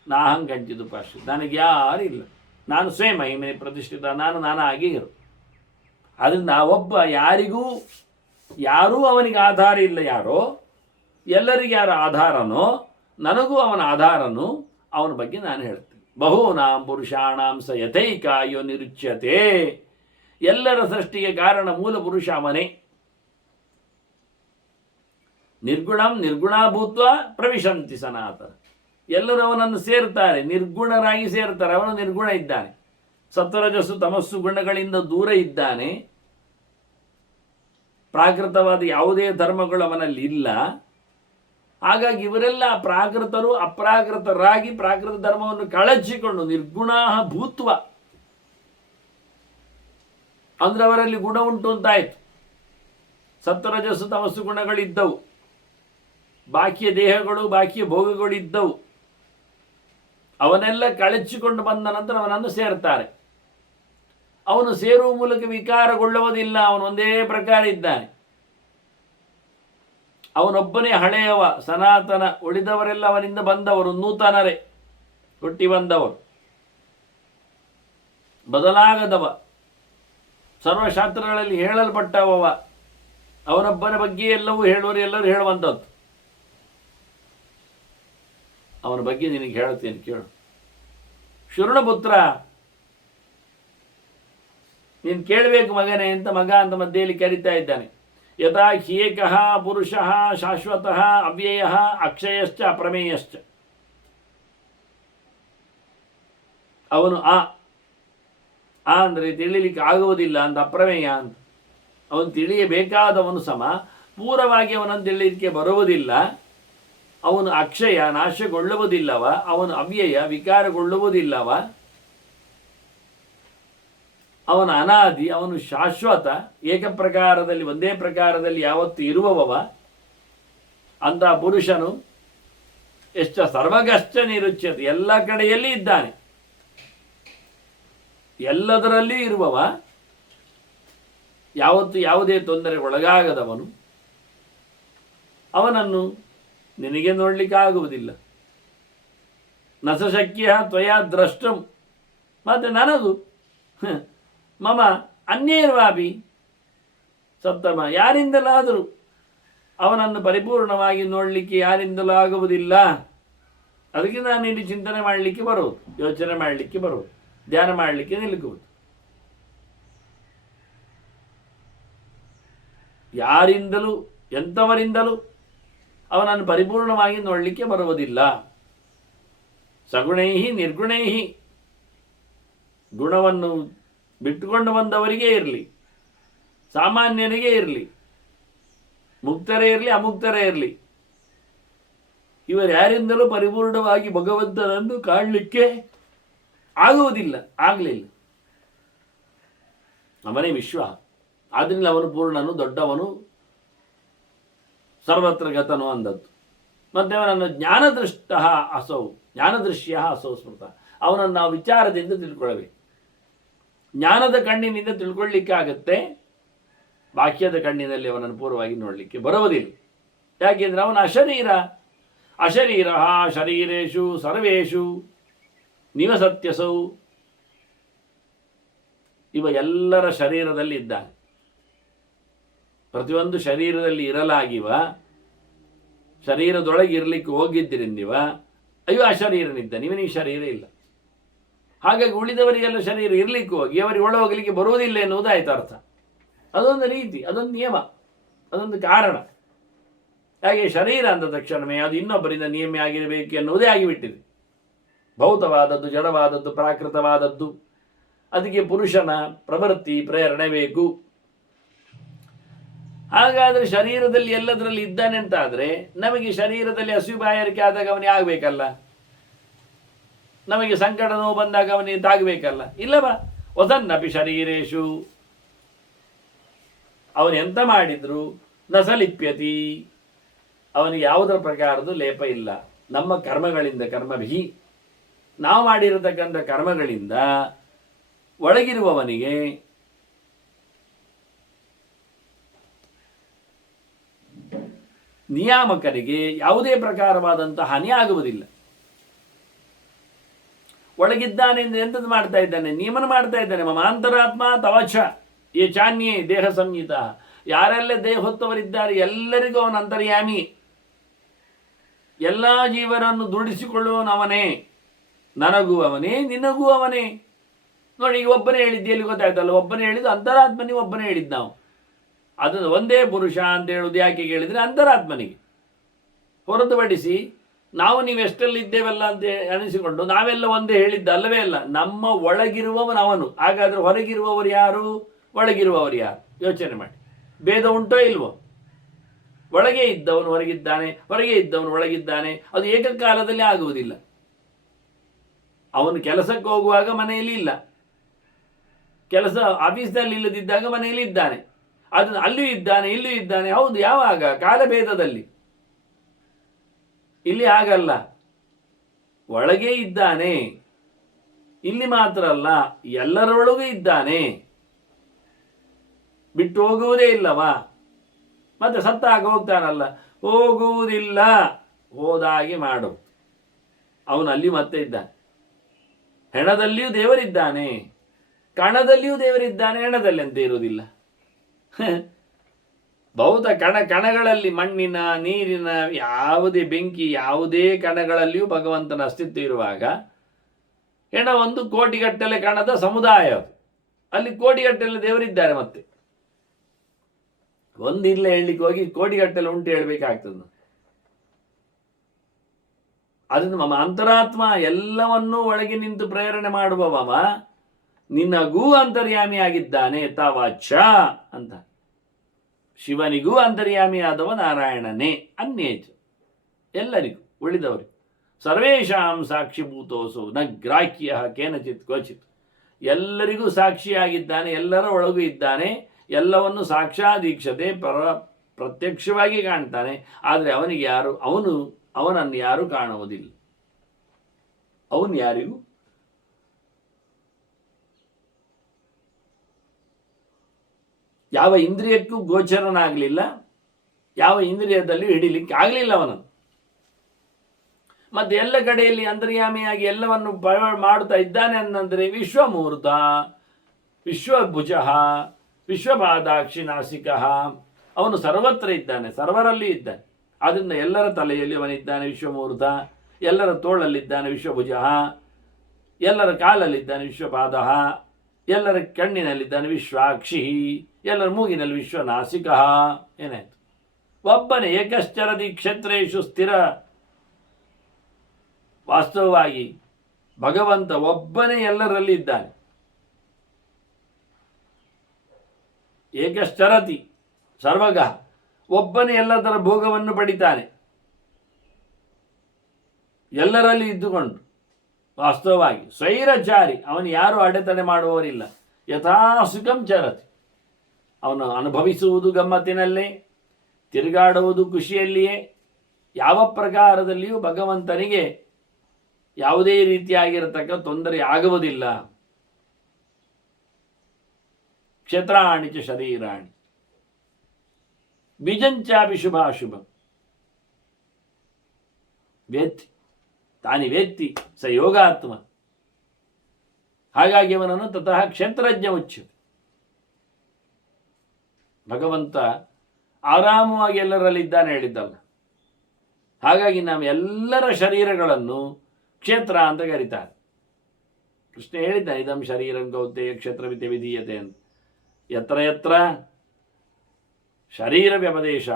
ನಾಹಂಕಂಚಿದು ಪಾಶ್ರಿತ, ನನಗೆ ಯಾರಿಲ್ಲ. ನಾನು ಸ್ವಯಂ ಮಹಿಮೆ ಪ್ರತಿಷ್ಠಿತ, ನಾನಾಗಿ ಇರು. ಅದರಿಂದ ಒಬ್ಬ ಯಾರಿಗೂ ಯಾರೂ ಅವನಿಗೆ ಆಧಾರ ಇಲ್ಲ. ಯಾರೋ ಎಲ್ಲರಿಗೆ ಯಾರ ಆಧಾರನೋ ನನಗೂ ಅವನ ಆಧಾರನು, ಅವನ ಬಗ್ಗೆ ನಾನು ಹೇಳ್ತೀನಿ. ಬಹೂನಾಂ ಪುರುಷಾಣಾಂ ಸ ಯಥೈಕಾಯೋ ನಿರುಚ್ಯತೆ. ಎಲ್ಲರ ಸೃಷ್ಟಿಗೆ ಕಾರಣ ಮೂಲ ಪುರುಷ ಅವನೇ. ನಿರ್ಗುಣಂ ನಿರ್ಗುಣಭೂತ್ವ ಪ್ರವಿಶಂತಿ ಸನಾತನ. ಎಲ್ಲರೂ ಅವನನ್ನು ಸೇರ್ತಾರೆ, ನಿರ್ಗುಣರಾಗಿ ಸೇರ್ತಾರೆ. ಅವನು ನಿರ್ಗುಣ ಇದ್ದಾನೆ, ಸತ್ವರಜಸ್ಸು ತಮಸ್ಸು ಗುಣಗಳಿಂದ ದೂರ ಇದ್ದಾನೆ. ಪ್ರಾಕೃತವಾದ ಯಾವುದೇ ಧರ್ಮಗಳು ಅವನಲ್ಲಿ ಇಲ್ಲ. ಹಾಗಾಗಿ ಇವರೆಲ್ಲ ಪ್ರಾಕೃತರು ಅಪ್ರಾಕೃತರಾಗಿ ಪ್ರಾಕೃತ ಧರ್ಮವನ್ನು ಕಳಚಿಕೊಂಡು ನಿರ್ಗುಣ ಭೂತ್ವ ಅಂದ್ರೆ ಅವರಲ್ಲಿ ಗುಣ ಉಂಟು ಅಂತಾಯಿತು. ಸತ್ವರಜಸ್ಸು ತಮಸ್ಸು ಗುಣಗಳಿದ್ದವು, ಬಾಕಿಯ ದೇಹಗಳು ಬಾಕಿಯ ಭೋಗಗಳಿದ್ದವು. ಅವನೆಲ್ಲ ಕಳಚಿಕೊಂಡು ಬಂದ ನಂತರ ಅವನನ್ನು ಸೇರ್ತಾರೆ. ಅವನು ಸೇರುವ ಮೂಲಕ ವಿಕಾರಗೊಳ್ಳುವುದಿಲ್ಲ. ಅವನು ಒಂದೇ ಪ್ರಕಾರ ಇದ್ದಾನೆ. ಅವನೊಬ್ಬನೇ ಹಳೆಯವ, ಸನಾತನ. ಉಳಿದವರೆಲ್ಲ ಅವನಿಂದ ಬಂದವರು, ನೂತನರೇ, ಹುಟ್ಟಿ ಬಂದವರು, ಬದಲಾಗದವ, ಸರ್ವಶಾಸ್ತ್ರಗಳಲ್ಲಿ ಹೇಳಲ್ಪಟ್ಟವ. ಅವನೊಬ್ಬನ ಬಗ್ಗೆ ಎಲ್ಲವೂ ಹೇಳುವರು, ಎಲ್ಲರೂ ಹೇಳುವಂಥದ್ದು. ಅವನ ಬಗ್ಗೆ ನಿನಗೆ ಹೇಳ್ತೇನೆ ಕೇಳು. ಶುರ್ಣಪುತ್ರ, ನೀನು ಕೇಳಬೇಕು ಮಗನೇ ಅಂತ ಮಗ ಅಂತ ಮಧ್ಯೆಯಲ್ಲಿ ಕರೀತಾ ಇದ್ದಾನೆ. ಯಥಾ ಹ್ಯೇಕಃ ಪುರುಷಃ ಶಾಶ್ವತಃ ಅವ್ಯಯಃ ಅಕ್ಷಯಶ್ಚ ಅಪ್ರಮೇಯಶ್ಚ. ಅವನು ಆ ಅಂದರೆ ತಿಳಿಲಿಕ್ಕೆ ಆಗುವುದಿಲ್ಲ ಅಂತ, ಅಪ್ರಮೇಯ ಅಂತ. ಅವನು ತಿಳಿಯಬೇಕಾದವನು ಸಮ, ಪೂರ್ವವಾಗಿ ಅವನನ್ನು ತಿಳಿಯಲಿಕ್ಕೆ ಬರುವುದಿಲ್ಲ. ಅವನು ಅಕ್ಷಯ, ನಾಶಗೊಳ್ಳುವುದಿಲ್ಲವ. ಅವನು ಅವ್ಯಯ, ವಿಕಾರಗೊಳ್ಳುವುದಿಲ್ಲವ. ಅವನ ಅನಾದಿ, ಅವನು ಶಾಶ್ವತ, ಏಕಪ್ರಕಾರದಲ್ಲಿ ಒಂದೇ ಪ್ರಕಾರದಲ್ಲಿ ಯಾವತ್ತು ಇರುವವ. ಅಂತ ಪುರುಷನು ಎಷ್ಟ ಸರ್ವಗಶ್ಚ ನಿರುಚ್ಯತೆ, ಎಲ್ಲ ಕಡೆಯಲ್ಲಿ ಇದ್ದಾನೆ, ಎಲ್ಲದರಲ್ಲಿ ಇರುವವ, ಯಾವತ್ತು ಯಾವುದೇ ತೊಂದರೆಗೊಳಗಾಗದವನು. ಅವನನ್ನು ನಿನಗೆ ನೋಡಲಿಕ್ಕಾಗುವುದಿಲ್ಲ. ನಸಶಕ್ಯ ತ್ವಯ ದ್ರಷ್ಟಂ. ಮತ್ತು ನನಗೂ ಮಮ ಅನ್ಯೇರ್ವಾಪಿ ಸತ್ತಮ, ಯಾರಿಂದಲಾದರೂ ಅವನನ್ನು ಪರಿಪೂರ್ಣವಾಗಿ ನೋಡಲಿಕ್ಕೆ ಯಾರಿಂದಲೂ ಆಗುವುದಿಲ್ಲ. ಅದಕ್ಕೆ ನಾನು ಇಲ್ಲಿ ಚಿಂತನೆ ಮಾಡಲಿಕ್ಕೆ ಬರುವುದು, ಯೋಚನೆ ಮಾಡಲಿಕ್ಕೆ ಬರುವುದು, ಧ್ಯಾನ ಮಾಡಲಿಕ್ಕೆ ನಿಲ್ಲುವುದು. ಯಾರಿಂದಲೂ ಎಂಥವರಿಂದಲೂ ಅವನನ್ನು ಪರಿಪೂರ್ಣವಾಗಿ ನೋಡಲಿಕ್ಕೆ ಬರುವುದಿಲ್ಲ. ಸಗುಣೈಹಿ ನಿರ್ಗುಣೈಹಿ, ಗುಣವನ್ನು ಬಿಟ್ಟುಕೊಂಡು ಬಂದವರಿಗೆ ಇರಲಿ, ಸಾಮಾನ್ಯರಿಗೆ ಇರಲಿ, ಮುಕ್ತರೇ ಇರಲಿ ಅಮುಕ್ತರೇ ಇರಲಿ, ಇವರು ಯಾರಿಂದಲೂ ಪರಿಪೂರ್ಣವಾಗಿ ಭಗವಂತನನ್ನು ಕಾಣಲಿಕ್ಕೆ ಆಗುವುದಿಲ್ಲ, ಆಗಲಿಲ್ಲ. ಅವನೇ ವಿಶ್ವ, ಆದ್ದರಿಂದ ಅವನು ಪೂರ್ಣನು, ದೊಡ್ಡವನು, ಸರ್ವತ್ರ ಗತನು ಅಂದದ್ದು. ಮತ್ತೆ ಅವನನ್ನು ಜ್ಞಾನದೃಷ್ಟ ಅಸೌ, ಜ್ಞಾನದೃಶ್ಯ ಅಸೌ ಸ್ಮೃತ. ಅವನನ್ನು ನಾವು ವಿಚಾರದಿಂದ ತಿಳ್ಕೊಳ್ಬೇಕು. ಜ್ಞಾನದ ಕಣ್ಣಿನಿಂದ ತಿಳ್ಕೊಳ್ಳಿಕ್ಕೆ ಆಗುತ್ತೆ, ಬಾಕ್ಯದ ಕಣ್ಣಿನಲ್ಲಿ ಅವನನ್ನು ಪೂರ್ವವಾಗಿ ನೋಡಲಿಕ್ಕೆ ಬರುವುದಿಲ್ಲ. ಯಾಕೆಂದರೆ ಅವನ ಅಶರೀರ. ಅಶರೀರ ಶರೀರೇಶು ಸರ್ವೇಶು ನಿವಸತ್ಯಸೌ. ಇವ ಎಲ್ಲರ ಶರೀರದಲ್ಲಿ ಇದ್ದಾನೆ. ಪ್ರತಿಯೊಂದು ಶರೀರದಲ್ಲಿ ಇರಲಾಗಿವ, ಶರೀರದೊಳಗೆ ಇರಲಿಕ್ಕೆ ಹೋಗಿದ್ದರಿಂದಿವ ಅಯ್ಯೋ ಅಶರೀರನಿದ್ದಾನೆ, ಇವನಿಗೆ ಶರೀರ ಇಲ್ಲ. ಹಾಗಾಗಿ ಉಳಿದವರಿಗೆಲ್ಲ ಶರೀರ ಇರಲಿಕ್ಕೆ ಹೋಗಿ ಅವರಿಗೆ ಒಳ ಹೋಗಲಿಕ್ಕೆ ಬರುವುದಿಲ್ಲ ಎನ್ನುವುದಾಯ್ತು ಅರ್ಥ. ಅದೊಂದು ರೀತಿ, ಅದೊಂದು ನಿಯಮ, ಅದೊಂದು ಕಾರಣ. ಹಾಗೆ ಶರೀರ ಅಂದ ತಕ್ಷಣವೇ ಅದು ಇನ್ನೊಬ್ಬರಿಂದ ನಿಯಮ ಆಗಿರಬೇಕು ಎನ್ನುವುದೇ ಆಗಿಬಿಟ್ಟಿದೆ. ಭೌತವಾದದ್ದು, ಜಡವಾದದ್ದು, ಪ್ರಾಕೃತವಾದದ್ದು. ಅದಕ್ಕೆ ಪುರುಷನ ಪ್ರವೃತ್ತಿ ಪ್ರೇರಣೆ ಬೇಕು. ಹಾಗಾದರೆ ಶರೀರದಲ್ಲಿ ಎಲ್ಲದರಲ್ಲಿ ಇದ್ದಾನೆ ಅಂತಾದರೆ ನಮಗೆ ಶರೀರದಲ್ಲಿ ಹಸಿವು ಬಾಯಾರಿಕೆ ಆದಾಗ ಅವನಿಗೆ ಆಗಬೇಕಲ್ಲ, ನಮಗೆ ಸಂಕಟ ನೋವು ಬಂದಾಗ ಅವನಿಗೆ ತಾಗಬೇಕಲ್ಲ, ಇಲ್ಲವಾ? ವಸನ್ನಪಿ ಶರೀರೇಶು, ಅವನು ಎಂತ ಮಾಡಿದ್ರು ನಸಲಿಪ್ಯತಿ, ಅವನಿಗೆ ಯಾವುದರ ಪ್ರಕಾರದ ಲೇಪ ಇಲ್ಲ. ನಮ್ಮ ಕರ್ಮಗಳಿಂದ, ಕರ್ಮಭಿ, ನಾವು ಮಾಡಿರತಕ್ಕಂಥ ಕರ್ಮಗಳಿಂದ ಒಳಗಿರುವವನಿಗೆ ನಿಯಾಮಕರಿಗೆ ಯಾವುದೇ ಪ್ರಕಾರವಾದಂತಹ ಹಾನಿ ಆಗುವುದಿಲ್ಲ. ಒಳಗಿದ್ದಾನೆ ಅಂದರೆ ಎಂಥದ್ದು ಮಾಡ್ತಾ ಇದ್ದಾನೆ? ನಿಯಮನ ಮಾಡ್ತಾ ಇದ್ದಾನೆ. ಮಮ ಅಂತರಾತ್ಮ ತವಚ ಏ ಚಾನ್ಯೇ ದೇಹ ಸಂಹಿತ. ಯಾರೆಲ್ಲ ದೇಹ ಹೊತ್ತವರಿದ್ದಾರೆ ಎಲ್ಲರಿಗೂ ಅವನ ಅಂತರ್ಯಾಮಿ. ಎಲ್ಲ ಜೀವನನ್ನು ದುಡಿಸಿಕೊಳ್ಳುವವನು ಅವನೇ. ನನಗೂ ಅವನೇ, ನಿನಗೂ ಅವನೇ. ನೋಡಿ, ಈಗ ಒಬ್ಬನೇ ಹೇಳಿದ್ದೆ, ಎಲ್ಲಿ ಗೊತ್ತಾಯ್ತಲ್ಲ, ಒಬ್ಬನೇ ಹೇಳಿದ್ದು ಅಂತರಾತ್ಮನಿಗೆ ಒಬ್ಬನೇ ಹೇಳಿದ್ದು ನಾವು. ಅದನ್ನು ಒಂದೇ ಪುರುಷ ಅಂತ ಹೇಳುವುದು ಯಾಕೆ ಕೇಳಿದರೆ ಅಂತರಾತ್ಮನಿಗೆ. ಹೊರತುಪಡಿಸಿ ನಾವು ನೀವೆಷ್ಟಲ್ಲಿದ್ದೇವಲ್ಲ ಅಂತ ಅನಿಸಿಕೊಂಡು ನಾವೆಲ್ಲ ಒಂದೇ ಹೇಳಿದ್ದ ಅಲ್ಲವೇ ಅಲ್ಲ. ನಮ್ಮ ಒಳಗಿರುವವನು ಅವನು. ಹಾಗಾದರೆ ಹೊರಗಿರುವವರು ಯಾರು, ಒಳಗಿರುವವರು ಯಾರು? ಯೋಚನೆ ಮಾಡಿ. ಭೇದ ಉಂಟೋ ಇಲ್ವೋ? ಒಳಗೆ ಇದ್ದವನು ಹೊರಗಿದ್ದಾನೆ, ಹೊರಗೆ ಇದ್ದವನು ಒಳಗಿದ್ದಾನೆ. ಅದು ಏಕಕಾಲದಲ್ಲಿ ಆಗುವುದಿಲ್ಲ. ಅವನು ಕೆಲಸಕ್ಕೆ ಹೋಗುವಾಗ ಮನೆಯಲ್ಲಿ ಇಲ್ಲ, ಕೆಲಸ ಆಫೀಸ್ನಲ್ಲಿ ಇಲ್ಲದಿದ್ದಾಗ ಮನೆಯಲ್ಲಿ ಇದ್ದಾನೆ. ಅದನ್ನು ಅಲ್ಲಿಯೂ ಇದ್ದಾನೆ, ಇಲ್ಲಿಯೂ ಇದ್ದಾನೆ. ಹೌದು, ಯಾವಾಗ? ಕಾಲಭೇದದಲ್ಲಿ. ಇಲ್ಲಿ ಹಾಗಲ್ಲ, ಒಳಗೆ ಇದ್ದಾನೆ. ಇಲ್ಲಿ ಮಾತ್ರ ಅಲ್ಲ, ಎಲ್ಲರೊಳಗೂ ಇದ್ದಾನೆ. ಬಿಟ್ಟು ಹೋಗುವುದೇ ಇಲ್ಲವಾ? ಮತ್ತೆ ಸತ್ತಾಗ ಹೋಗ್ತಾನಲ್ಲ, ಹೋಗುವುದಿಲ್ಲ, ಹೋದಾಗೆ ಮಾಡು. ಅವನು ಅಲ್ಲಿ ಮತ್ತೆ ಇದ್ದಾನೆ. ಹೆಣದಲ್ಲಿಯೂ ದೇವರಿದ್ದಾನೆ, ಕಣದಲ್ಲಿಯೂ ದೇವರಿದ್ದಾನೆ. ಹೆಣದಲ್ಲಿ ಅಂತ ಇರುವುದಿಲ್ಲ. ಭೌತ ಕಣಗಳಲ್ಲಿ, ಮಣ್ಣಿನ, ನೀರಿನ, ಯಾವುದೇ ಬೆಂಕಿ, ಯಾವುದೇ ಕಣಗಳಲ್ಲಿಯೂ ಭಗವಂತನ ಅಸ್ತಿತ್ವ ಇರುವಾಗ ಹೆಣ ಒಂದು ಕೋಟಿಗಟ್ಟಲೆ ಕಣದ ಸಮುದಾಯ. ಅಲ್ಲಿ ಕೋಟಿಗಟ್ಟಲೆ ದೇವರಿದ್ದಾರೆ. ಮತ್ತೆ ಒಂದಿಲ್ಲ ಹೇಳಲಿಕ್ಕೆ ಹೋಗಿ ಕೋಟಿಗಟ್ಟಲೆ ಉಂಟು ಹೇಳಬೇಕಾಗ್ತದೆ. ಅದನ್ನು ಮಮ ಅಂತರಾತ್ಮ ಎಲ್ಲವನ್ನೂ ಒಳಗೆ ನಿಂತು ಪ್ರೇರಣೆ ಮಾಡುವವ ನಿನಗೂ ಅಂತರ್ಯಾಮಿಯಾಗಿದ್ದಾನೆ. ತಾವಾಚ ಅಂತ ಶಿವನಿಗೂ ಅಂತರ್ಯಾಮಿಯಾದವ ನಾರಾಯಣನೇ. ಅನ್ಯೇಚ ಎಲ್ಲರಿಗೂ, ಉಳಿದವರಿಗೂ. ಸರ್ವೇಷಾಂ ಸಾಕ್ಷಿಭೂತೋಸು ನ ಗ್ರಾಹ್ಯ ಕೇನಚಿತ್ ಕ್ವಚಿತ್. ಎಲ್ಲರಿಗೂ ಸಾಕ್ಷಿಯಾಗಿದ್ದಾನೆ, ಎಲ್ಲರ ಒಳಗೂ ಇದ್ದಾನೆ, ಎಲ್ಲವನ್ನು ಸಾಕ್ಷಾದೀಕ್ಷತೆ ಪ್ರತ್ಯಕ್ಷವಾಗಿ ಕಾಣ್ತಾನೆ. ಆದರೆ ಅವನಿಗೆ ಯಾರು, ಅವನನ್ನು ಯಾರೂ ಕಾಣುವುದಿಲ್ಲ. ಅವನು ಯಾರಿಗೂ ಯಾವ ಇಂದ್ರಿಯಕ್ಕೂ ಗೋಚರನಾಗಲಿಲ್ಲ, ಯಾವ ಇಂದ್ರಿಯದಲ್ಲಿಯೂ ಹಿಡಿಲಿಕ್ಕೆ ಆಗಲಿಲ್ಲ ಅವನನ್ನು. ಮತ್ತೆ ಎಲ್ಲ ಕಡೆಯಲ್ಲಿ ಅಂತರ್ಯಾಮಿಯಾಗಿ ಎಲ್ಲವನ್ನು ಮಾಡುತ್ತಾ ಇದ್ದಾನೆ ಅನ್ನಂದರೆ ವಿಶ್ವಮೂರ್ತ, ವಿಶ್ವಭುಜ, ವಿಶ್ವಪಾದಾಕ್ಷಿ ನಾಸಿಕ. ಅವನು ಸರ್ವತ್ರ ಇದ್ದಾನೆ, ಸರ್ವರಲ್ಲಿ ಇದ್ದಾನೆ. ಆದ್ದರಿಂದ ಎಲ್ಲರ ತಲೆಯಲ್ಲಿ ಅವನಿದ್ದಾನೆ ವಿಶ್ವಮೂರ್ತ, ಎಲ್ಲರ ತೋಳಲ್ಲಿದ್ದಾನೆ ವಿಶ್ವಭುಜ, ಎಲ್ಲರ ಕಾಲಲ್ಲಿದ್ದಾನೆ ವಿಶ್ವಪಾದ, ಎಲ್ಲರ ಕಣ್ಣಿನಲ್ಲಿದ್ದಾನೆ ವಿಶ್ವಾಕ್ಷಿ, ಎಲ್ಲರ ಮೂಗಿನಲ್ಲಿ ವಿಶ್ವನಾಸಿಕ. ಏನಾಯ್ತು? ಒಬ್ಬನೇ ಏಕಶ್ಚರದಿ ಕ್ಷೇತ್ರೇಶು ಸ್ಥಿರ. ವಾಸ್ತವವಾಗಿ ಭಗವಂತ ಒಬ್ಬನೇ ಎಲ್ಲರಲ್ಲಿ ಇದ್ದಾನೆ. ಏಕಶ್ಚರತಿ ಸರ್ವಗ, ಒಬ್ಬನೇ ಎಲ್ಲದರ ಭೋಗವನ್ನು ಪಡಿತಾನೆ, ಎಲ್ಲರಲ್ಲಿ ಇದ್ದುಕೊಂಡು. ವಾಸ್ತವವಾಗಿ ಸ್ವೈರಚಾರಿ, ಅವನು ಯಾರು ಅಡೆತಡೆ ಮಾಡುವವರಿಲ್ಲ. ಯಥಾ ಸುಖಂ ಚರತಿ, ಅವನು ಅನುಭವಿಸುವುದು ಗಮ್ಮತ್ತಿನಲ್ಲೇ, ತಿರುಗಾಡುವುದು ಖುಷಿಯಲ್ಲಿಯೇ. ಯಾವ ಪ್ರಕಾರದಲ್ಲಿಯೂ ಭಗವಂತನಿಗೆ ಯಾವುದೇ ರೀತಿಯಾಗಿರತಕ್ಕ ತೊಂದರೆ ಆಗುವುದಿಲ್ಲ. ಕ್ಷೇತ್ರಾಣಿ ಚ ಶರೀರಾಣಿ ಬೀಜಂಚಾಪಿ ಶುಭಾಶುಭ ವೇತ್ತಿ ತಾನಿ ವೇತ್ತಿ ಸ ಯೋಗಾತ್ಮ. ಹಾಗಾಗಿ ಅವನನ್ನು ತತಃ ಕ್ಷೇತ್ರಜ್ಞ ಉಚ್ಯತೆ. ಭಗವಂತ ಆರಾಮವಾಗಿ ಎಲ್ಲರಲ್ಲಿದ್ದಾನೆ ಹೇಳಿದ್ದಲ್ಲ. ಹಾಗಾಗಿ ನಾವು ಎಲ್ಲರ ಶರೀರಗಳನ್ನು ಕ್ಷೇತ್ರ ಅಂತ ಕರೀತಾರೆ. ಕೃಷ್ಣ ಹೇಳಿದ್ದಾನೆ, ಇದಂ ಶರೀರಂ ಕೌಂತೆಯ ಕ್ಷೇತ್ರವಿತಿ ವಿಧೀಯತೆ ಅಂತ. ಯತ್ರ ಯತ್ರ ಶರೀರ ವ್ಯಪದೇಶ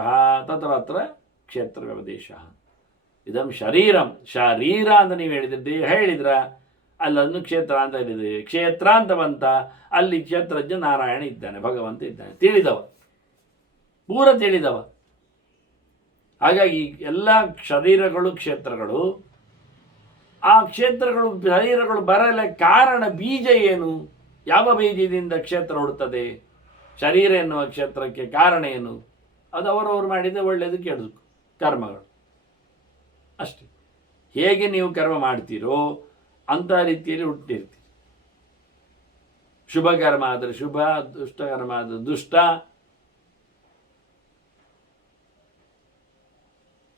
ತತ್ರ ಕ್ಷೇತ್ರ ವ್ಯಪದೇಶ. ಇದಂ ಶರೀರಂ, ಶರೀರ ಅಂತ ನೀವು ಹೇಳಿದ್ರೆ, ದೇಹ ಹೇಳಿದ್ರ, ಅಲ್ಲನ್ನು ಕ್ಷೇತ್ರ ಅಂತ ಹೇಳಿದೆ. ಕ್ಷೇತ್ರ ಅಂತ ಬಂತ, ಅಲ್ಲಿ ಕ್ಷೇತ್ರಜ್ಞ ನಾರಾಯಣ ಇದ್ದಾನೆ, ಭಗವಂತ ಇದ್ದಾನೆ. ತಿಳಿದವ, ಪೂರ ತಿಳಿದವ. ಹಾಗಾಗಿ ಎಲ್ಲ ಶರೀರಗಳು ಕ್ಷೇತ್ರಗಳು. ಆ ಕ್ಷೇತ್ರಗಳು ಶರೀರಗಳು ಬರಲು ಕಾರಣ ಬೀಜ ಏನು? ಯಾವ ಬೀಜದಿಂದ ಕ್ಷೇತ್ರ ಹುಡುತ್ತದೆ? ಶರೀರ ಎನ್ನುವ ಕ್ಷೇತ್ರಕ್ಕೆ ಕಾರಣ ಏನು? ಅದು ಅವರವರು ಮಾಡಿದ ಒಳ್ಳೆಯದು ಕೆಡುದು ಕರ್ಮಗಳು ಅಷ್ಟೇ. ಹೇಗೆ ನೀವು ಕರ್ಮ ಮಾಡ್ತೀರೋ ಅಂಥ ರೀತಿಯಲ್ಲಿ ಹುಟ್ಟಿರ್ತೀರಿ. ಶುಭ ಕರ್ಮ ಆದರೆ ಶುಭ, ದುಷ್ಟ ಕರ್ಮ ಆದರೆ ದುಷ್ಟ.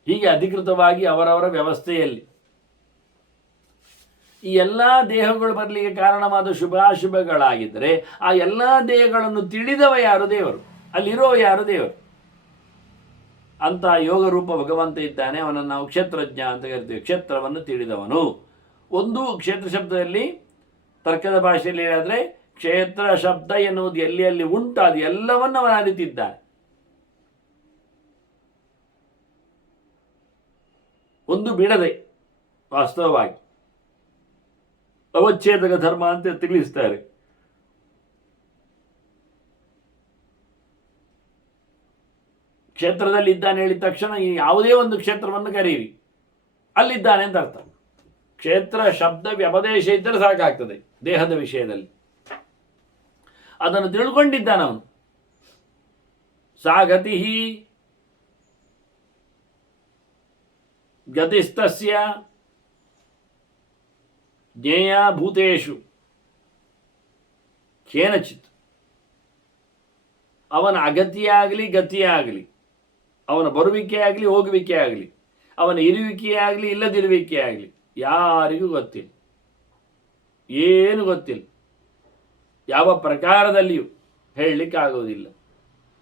ಹೀಗೆ ಅಧಿಕೃತವಾಗಿ ಅವರವರ ವ್ಯವಸ್ಥೆಯಲ್ಲಿ ಈ ಎಲ್ಲ ದೇಹಗಳು ಬರಲಿಕ್ಕೆ ಕಾರಣವಾದ ಶುಭಾಶುಭಗಳಾಗಿದ್ದರೆ ಆ ಎಲ್ಲ ದೇಹಗಳನ್ನು ತಿಳಿದವ ಯಾರು? ದೇವರು. ಅಲ್ಲಿರೋ ಯಾರು ದೇವರು. ಅಂತ ಯೋಗರೂಪ ಭಗವಂತ ಇದ್ದಾನೆ. ಅವನನ್ನು ನಾವು ಕ್ಷೇತ್ರಜ್ಞ ಅಂತ ಕರಿತೀವಿ. ಕ್ಷೇತ್ರವನ್ನು ತಿಳಿದವನು. ಒಂದು ಕ್ಷೇತ್ರ ಶಬ್ದದಲ್ಲಿ ತರ್ಕದ ಭಾಷೆಯಲ್ಲಿ ಹೇಳಿದ್ರೆ ಕ್ಷೇತ್ರ ಶಬ್ದ ಎನ್ನುವುದು ಎಲ್ಲಿ ಎಲ್ಲಿ ಉಂಟು ಅದು ಎಲ್ಲವನ್ನು ಅವನು ಅರಿತಿದ್ದಾನೆ. ಒಂದು ಬಿಡದೆ ವಾಸ್ತವವಾಗಿ ಅವಚ್ಛೇದಕ ಧರ್ಮ ಅಂತ ತಿಳಿಸ್ತಾರೆ. ಕ್ಷೇತ್ರದಲ್ಲಿ ಇದ್ದಾನೆ ಹೇಳಿದ ತಕ್ಷಣ ಈ ಯಾವುದೇ ಒಂದು ಕ್ಷೇತ್ರವನ್ನು ಕರೀರಿ, ಅಲ್ಲಿದ್ದಾನೆ ಅಂತ ಅರ್ಥ. ಕ್ಷೇತ್ರ ಶಬ್ದ ವ್ಯಪದೇಶ ಇದ್ದರೆ ಸಾಕಾಗ್ತದೆ ದೇಹದ ವಿಷಯದಲ್ಲಿ. ಅದನ್ನು ತಿಳ್ಕೊಂಡಿದ್ದಾನವನು. ಸಾ ಗತಿ ಗತಿಸ್ತಸ್ಯ ಜ್ಞೇಯ ಭೂತೇಶು ಕೇನಚಿತ್. ಅವನ ಅಗತಿಯಾಗಲಿ ಗತಿಯಾಗಲಿ, ಅವನ ಬರುವಿಕೆ ಆಗಲಿ ಹೋಗುವಿಕೆ ಆಗಲಿ, ಅವನ ಇರುವಿಕೆ ಆಗಲಿ ಇಲ್ಲದಿರುವಿಕೆ ಆಗಲಿ ಯಾರಿಗೂ ಗೊತ್ತಿಲ್ಲ, ಏನು ಗೊತ್ತಿಲ್ಲ. ಯಾವ ಪ್ರಕಾರದಲ್ಲಿಯೂ ಹೇಳಲಿಕ್ಕಾಗೋದಿಲ್ಲ.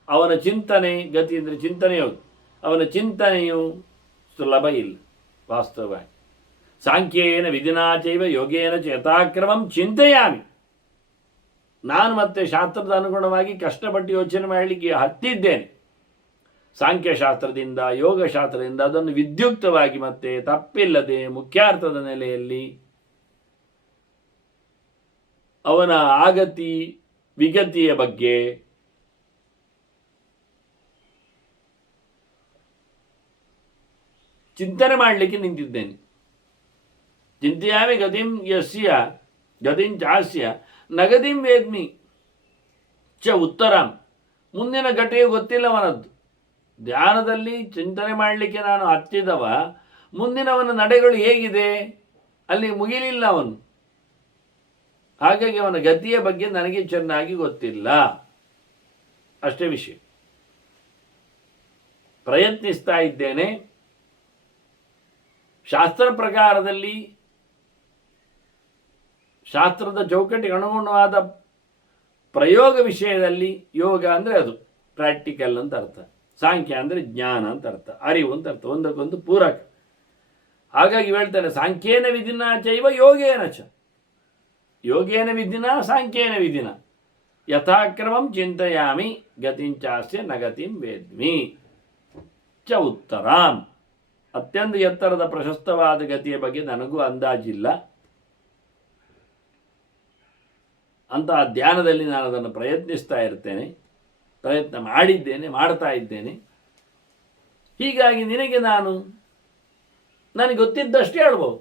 ಅವನ ಚಿಂತನೆ, ಗತಿ ಅಂದರೆ ಚಿಂತನೆಯು, ಅವನ ಚಿಂತನೆಯು ಸುಲಭ ಇಲ್ಲ ವಾಸ್ತವವಾಗಿ. ಸಾಂಖ್ಯೇನ ವಿಧಿನಾಚೈವ ಯೋಗೇನ ಚ ಯಥಾಕ್ರಮಂ ಚಿಂತೆಯಾಮಿ. ನಾನು ಮತ್ತೆ ಶಾಸ್ತ್ರದ ಅನುಗುಣವಾಗಿ ಕಷ್ಟಪಟ್ಟು ಯೋಚನೆ ಮಾಡಲಿಕ್ಕೆ ಹತ್ತಿದ್ದೇನೆ. ಸಾಂಖ್ಯಶಾಸ್ತ್ರದಿಂದ ಯೋಗಶಾಸ್ತ್ರದಿಂದ ಅದನ್ನು ವಿದ್ಯುಕ್ತವಾಗಿ ಮತ್ತೆ ತಪ್ಪಿಲ್ಲದೆ ಮುಖ್ಯಾರ್ಥದ ನೆಲೆಯಲ್ಲಿ ಅವನ ಆಗತಿ ವಿಗತಿಯ ಬಗ್ಗೆ ಚಿಂತನೆ ಮಾಡಲಿಕ್ಕೆ ನಿಂತಿದ್ದೇನೆ. ಚಿಂತೆಯಾಮಿ ಗತಿಂ ಯಸ್ಯ ಗತಿಂ ಚಾಸ್ಯ ನಗತಿಂ ವೇದ್ಮಿ ಚ ಉತ್ತರಂ. ಮುಂದಿನ ಘಟೆಯು ಗೊತ್ತಿಲ್ಲ ಅವನದ್ದು. ಧ್ಯಾನದಲ್ಲಿ ಚಿಂತನೆ ಮಾಡಲಿಕ್ಕೆ ನಾನು ಹತ್ತಿದವ, ಮುಂದಿನವನ ನಡೆಗಳು ಹೇಗಿದೆ ಅಲ್ಲಿ ಮುಗಿಲಿಲ್ಲ ಅವನು. ಹಾಗಾಗಿ ಅವನ ಗತಿಯ ಬಗ್ಗೆ ನನಗೆ ಚೆನ್ನಾಗಿ ಗೊತ್ತಿಲ್ಲ, ಅಷ್ಟೇ ವಿಷಯ. ಪ್ರಯತ್ನಿಸ್ತಾ ಇದ್ದೇನೆ. ಶಾಸ್ತ್ರ ಪ್ರಕಾರದಲ್ಲಿ ಶಾಸ್ತ್ರದ ಚೌಕಟ್ಟಿಗೆ ಅನುಗುಣವಾದ ಪ್ರಯೋಗ ವಿಷಯದಲ್ಲಿ ಯೋಗ ಅಂದರೆ ಅದು ಪ್ರಾಕ್ಟಿಕಲ್ ಅಂತ ಅರ್ಥ, ಸಾಂಖ್ಯ ಅಂದರೆ ಜ್ಞಾನ ಅಂತ ಅರ್ಥ, ಅರಿವು ಅಂತ ಅರ್ಥ, ಒಂದಕ್ಕೊಂದು ಪೂರಕ. ಹಾಗಾಗಿ ಹೇಳ್ತಾನೆ ಸಾಂಖ್ಯೇನ ವಿಧಿನ ಚೈವ ಯೋಗೇನ ಚ. ಯೋಗೇನ ವಿಧಿನ ಸಾಂಖ್ಯೇನ ವಿಧಿನ ಯಥಾಕ್ರಮಂ ಚಿಂತೆಯಾಮಿ ಗತಿಂಚಾಸ್ಯ ನಗತಿಂ ವೇದ್ಮಿ ಚ ಉತ್ತರಾಂ. ಅತ್ಯಂತ ಎತ್ತರದ ಪ್ರಶಸ್ತವಾದ ಗತಿಯ ಬಗ್ಗೆ ನನಗೂ ಅಂದಾಜಿಲ್ಲ. ಅಂತಹ ಧ್ಯಾನದಲ್ಲಿ ನಾನು ಅದನ್ನು ಪ್ರಯತ್ನಿಸ್ತಾ ಇರ್ತೇನೆ, ಪ್ರಯತ್ನ ಮಾಡಿದ್ದೇನೆ, ಮಾಡ್ತಾ ಇದ್ದೇನೆ. ಹೀಗಾಗಿ ನಿನಗೆ ನನಗೆ ಗೊತ್ತಿದ್ದಷ್ಟೇ ಹೇಳ್ಬೋದು.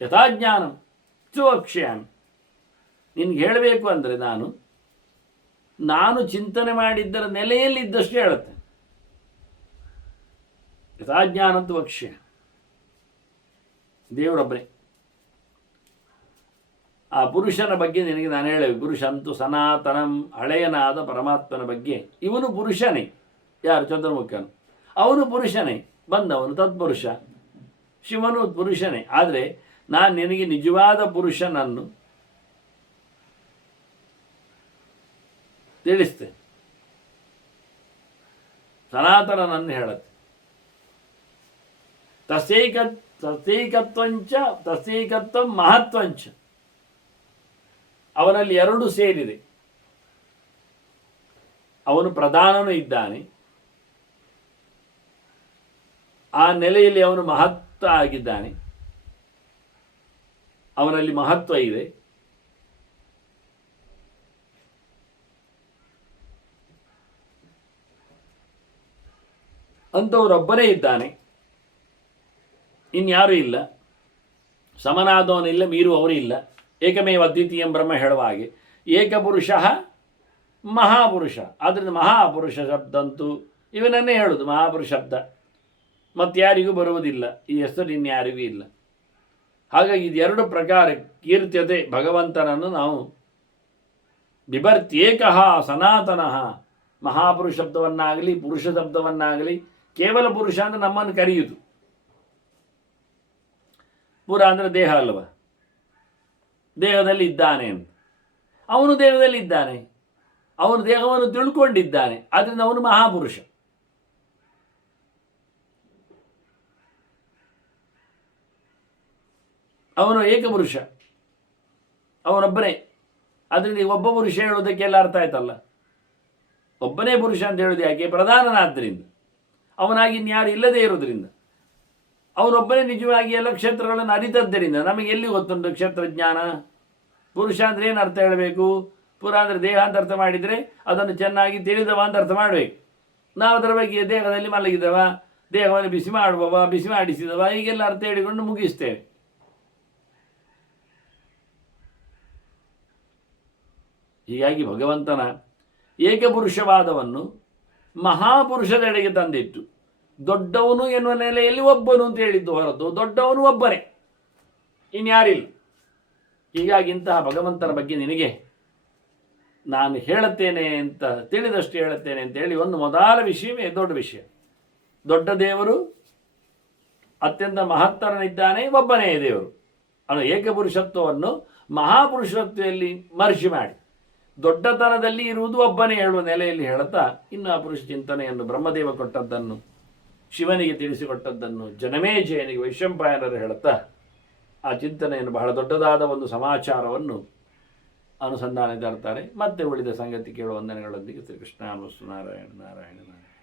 ಯಥಾಜ್ಞಾನಂ ಸುವಕ್ಷ್ಯಾಮಿ. ನಿನ್ಗೆ ಹೇಳಬೇಕು ಅಂದರೆ ನಾನು ಚಿಂತನೆ ಮಾಡಿದ್ದರ ನೆಲೆಯಲ್ಲಿ ಇದ್ದಷ್ಟೇ ಹೇಳುತ್ತೆ. ಯಥಾಜ್ಞಾನಂತ ವಕ್ಷ್ಯ. ದೇವರೊಬ್ಬನೇ. ಆ ಪುರುಷನ ಬಗ್ಗೆ ನಿನಗೆ ನಾನು ಹೇಳಬೇಕು. ಪುರುಷಂತು ಸನಾತನಂ, ಹಳೆಯನಾದ ಪರಮಾತ್ಮನ ಬಗ್ಗೆ. ಇವನು ಪುರುಷನೇ. ಯಾರು? ಚಂದ್ರಮುಖನು. ಅವನು ಪುರುಷನೇ, ಬಂದವನು ತತ್ಪುರುಷ. ಶಿವನು ಪುರುಷನೇ. ಆದರೆ ನಾನು ನಿನಗೆ ನಿಜವಾದ ಪುರುಷನನ್ನು ತಿಳಿಸ್ತೇನೆ. ಸನಾತನನನ್ನು ಹೇಳುತ್ತೆ. ತಸ್ಯೈಕತ್ವಂ ಮಹತ್ವಂಚ. ಅವನಲ್ಲಿ ಎರಡು ಸೇರಿದೆ. ಅವನು ಪ್ರಧಾನನೂ ಇದ್ದಾನೆ, ಆ ನೆಲೆಯಲ್ಲಿ ಅವನು ಮಹತ್ವ ಆಗಿದ್ದಾನೆ, ಅವನಲ್ಲಿ ಮಹತ್ವ ಇದೆ. ಅಂಥವರೊಬ್ಬನೇ ಇದ್ದಾನೆ, ಇನ್ಯಾರೂ ಇಲ್ಲ. ಸಮನಾದವನಿಲ್ಲ, ಮೀರುವವರು ಇಲ್ಲ. ಏಕಮೇವ ಅದ್ವಿತೀಯಂ ಬ್ರಹ್ಮ ಹೇಳುವ ಹಾಗೆ ಏಕಪುರುಷ ಮಹಾಪುರುಷ. ಆದ್ದರಿಂದ ಮಹಾಪುರುಷ ಶಬ್ದ ಅಂತೂ ಇವನನ್ನೇ ಹೇಳುದು, ಮಹಾಪುರುಷ ಶಬ್ದ. ಮತ್ತಾರಿಗೂ ಬರುವುದಿಲ್ಲ, ಈ ಹೆಸರು ಇನ್ಯಾರಿಗೂ ಇಲ್ಲ. ಹಾಗಾಗಿ ಇದೆರಡು ಪ್ರಕಾರ ಕೀರ್ತ್ಯತೆ ಭಗವಂತನನ್ನು ನಾವು ಬಿಭರ್ತ್ಯೇಕಃ ಸನಾತನಃ. ಮಹಾಪುರುಷ ಶಬ್ದವನ್ನಾಗಲಿ ಪುರುಷ ಶಬ್ದವನ್ನಾಗಲಿ ಕೇವಲ ಪುರುಷ ಅಂದರೆ ನಮ್ಮನ್ನು ಕರೆಯುವುದು. ಪುರ ಅಂದರೆ ದೇಹ ಅಲ್ವ, ದೇಹದಲ್ಲಿ ಇದ್ದಾನೆ ಅಂತ. ಅವನು ದೇಹದಲ್ಲಿ ಇದ್ದಾನೆ. ಅವನು ದೇಹವನ್ನು ತಿಳ್ಕೊಂಡಿದ್ದಾನೆ, ಆದ್ದರಿಂದ ಅವನು ಮಹಾಪುರುಷ. ಅವನು ಏಕಪುರುಷ, ಅವನೊಬ್ಬನೇ. ಅದರಿಂದ ಈಗ ಒಬ್ಬ ಪುರುಷ ಹೇಳೋದಕ್ಕೆಲ್ಲ ಅರ್ಥ ಆಯ್ತಲ್ಲ. ಒಬ್ಬನೇ ಪುರುಷ ಅಂತ ಹೇಳೋದು ಯಾಕೆ? ಪ್ರಧಾನನಾದ್ದರಿಂದ, ಅವನಾಗಿ ಇನ್ಯಾರು ಇಲ್ಲದೇ ಇರೋದ್ರಿಂದ, ಅವನೊಬ್ಬನೇ ನಿಜವಾಗಿ ಎಲ್ಲ ಕ್ಷೇತ್ರಗಳನ್ನು ಅರಿತದ್ದರಿಂದ. ನಮಗೆ ಎಲ್ಲಿ ಗೊತ್ತುಂಟು ಕ್ಷೇತ್ರಜ್ಞಾನ? ಪುರುಷ ಅಂದರೆ ಏನು ಅರ್ಥ ಹೇಳಬೇಕು? ಪುರ ಅಂದರೆ ದೇಹ ಅಂತ ಅರ್ಥ ಮಾಡಿದರೆ ಅದನ್ನು ಚೆನ್ನಾಗಿ ತಿಳಿದವ ಅಂತ ಅರ್ಥ ಮಾಡಬೇಕು. ನಾವು ಅದರ ಬಗ್ಗೆ ದೇಹದಲ್ಲಿ ಮಲಗಿದವ, ದೇಹವನ್ನು ಬಿಸಿ ಮಾಡುವವ, ಬಿಸಿ ಮಾಡಿಸಿದವ, ಹೀಗೆಲ್ಲ ಅರ್ಥ ಹೇಳಿಕೊಂಡು ಮುಗಿಸ್ತೇವೆ. ಹೀಗಾಗಿ ಭಗವಂತನ ಏಕಪುರುಷವಾದವನ್ನು ಮಹಾಪುರುಷದೆಡೆಗೆ ತಂದಿಟ್ಟು ದೊಡ್ಡವನು ಎನ್ನುವ ನೆಲೆಯಲ್ಲಿ ಒಬ್ಬನು ಅಂತ ಹೇಳಿದ್ದು ಹೊರತು ದೊಡ್ಡವನು ಒಬ್ಬನೇ, ಇನ್ಯಾರಿಲ್ಲ. ಹೀಗಾಗಿ ಇಂತಹ ಭಗವಂತನ ಬಗ್ಗೆ ನಿನಗೆ ನಾನು ಹೇಳುತ್ತೇನೆ ಅಂತ ತಿಳಿದಷ್ಟು ಹೇಳುತ್ತೇನೆ ಅಂತೇಳಿ ಒಂದು ಮೊದಲ ವಿಷಯವೇ ದೊಡ್ಡ ವಿಷಯ. ದೊಡ್ಡ ದೇವರು ಅತ್ಯಂತ ಮಹತ್ತರನಿದ್ದಾನೆ, ಒಬ್ಬನೇ ದೇವರು. ಅವನು ಏಕಪುರುಷತ್ವವನ್ನು ಮಹಾಪುರುಷತ್ವದಲ್ಲಿ ಮರ್ಜಿ ಮಾಡಿ ದೊಡ್ಡತನದಲ್ಲಿ ಇರುವುದು ಒಬ್ಬನೇ ಹೇಳುವ ನೆಲೆಯಲ್ಲಿ ಹೇಳುತ್ತಾ, ಇನ್ನು ಆ ಪುರುಷ ಚಿಂತನೆಯನ್ನು ಬ್ರಹ್ಮದೇವ ಕೊಟ್ಟದ್ದನ್ನು, ಶಿವನಿಗೆ ತಿಳಿಸಿಕೊಟ್ಟದ್ದನ್ನು ಜನಮೇಜಯನಿಗೆ ವೈಶಂಪಾಯನರು ಹೇಳುತ್ತಾ ಆ ಚಿಂತನೆಯನ್ನು ಬಹಳ ದೊಡ್ಡದಾದ ಒಂದು ಸಮಾಚಾರವನ್ನು ಅನುಸಂಧಾನ ತರ್ತಾರೆ. ಮತ್ತೆ ಉಳಿದ ಸಂಗತಿ ಕೇಳುವ ವಂದನೆಗಳೊಂದಿಗೆ ಶ್ರೀಕೃಷ್ಣ ನಾರಾಯಣ ನಾರಾಯಣ ನಾರಾಯಣ.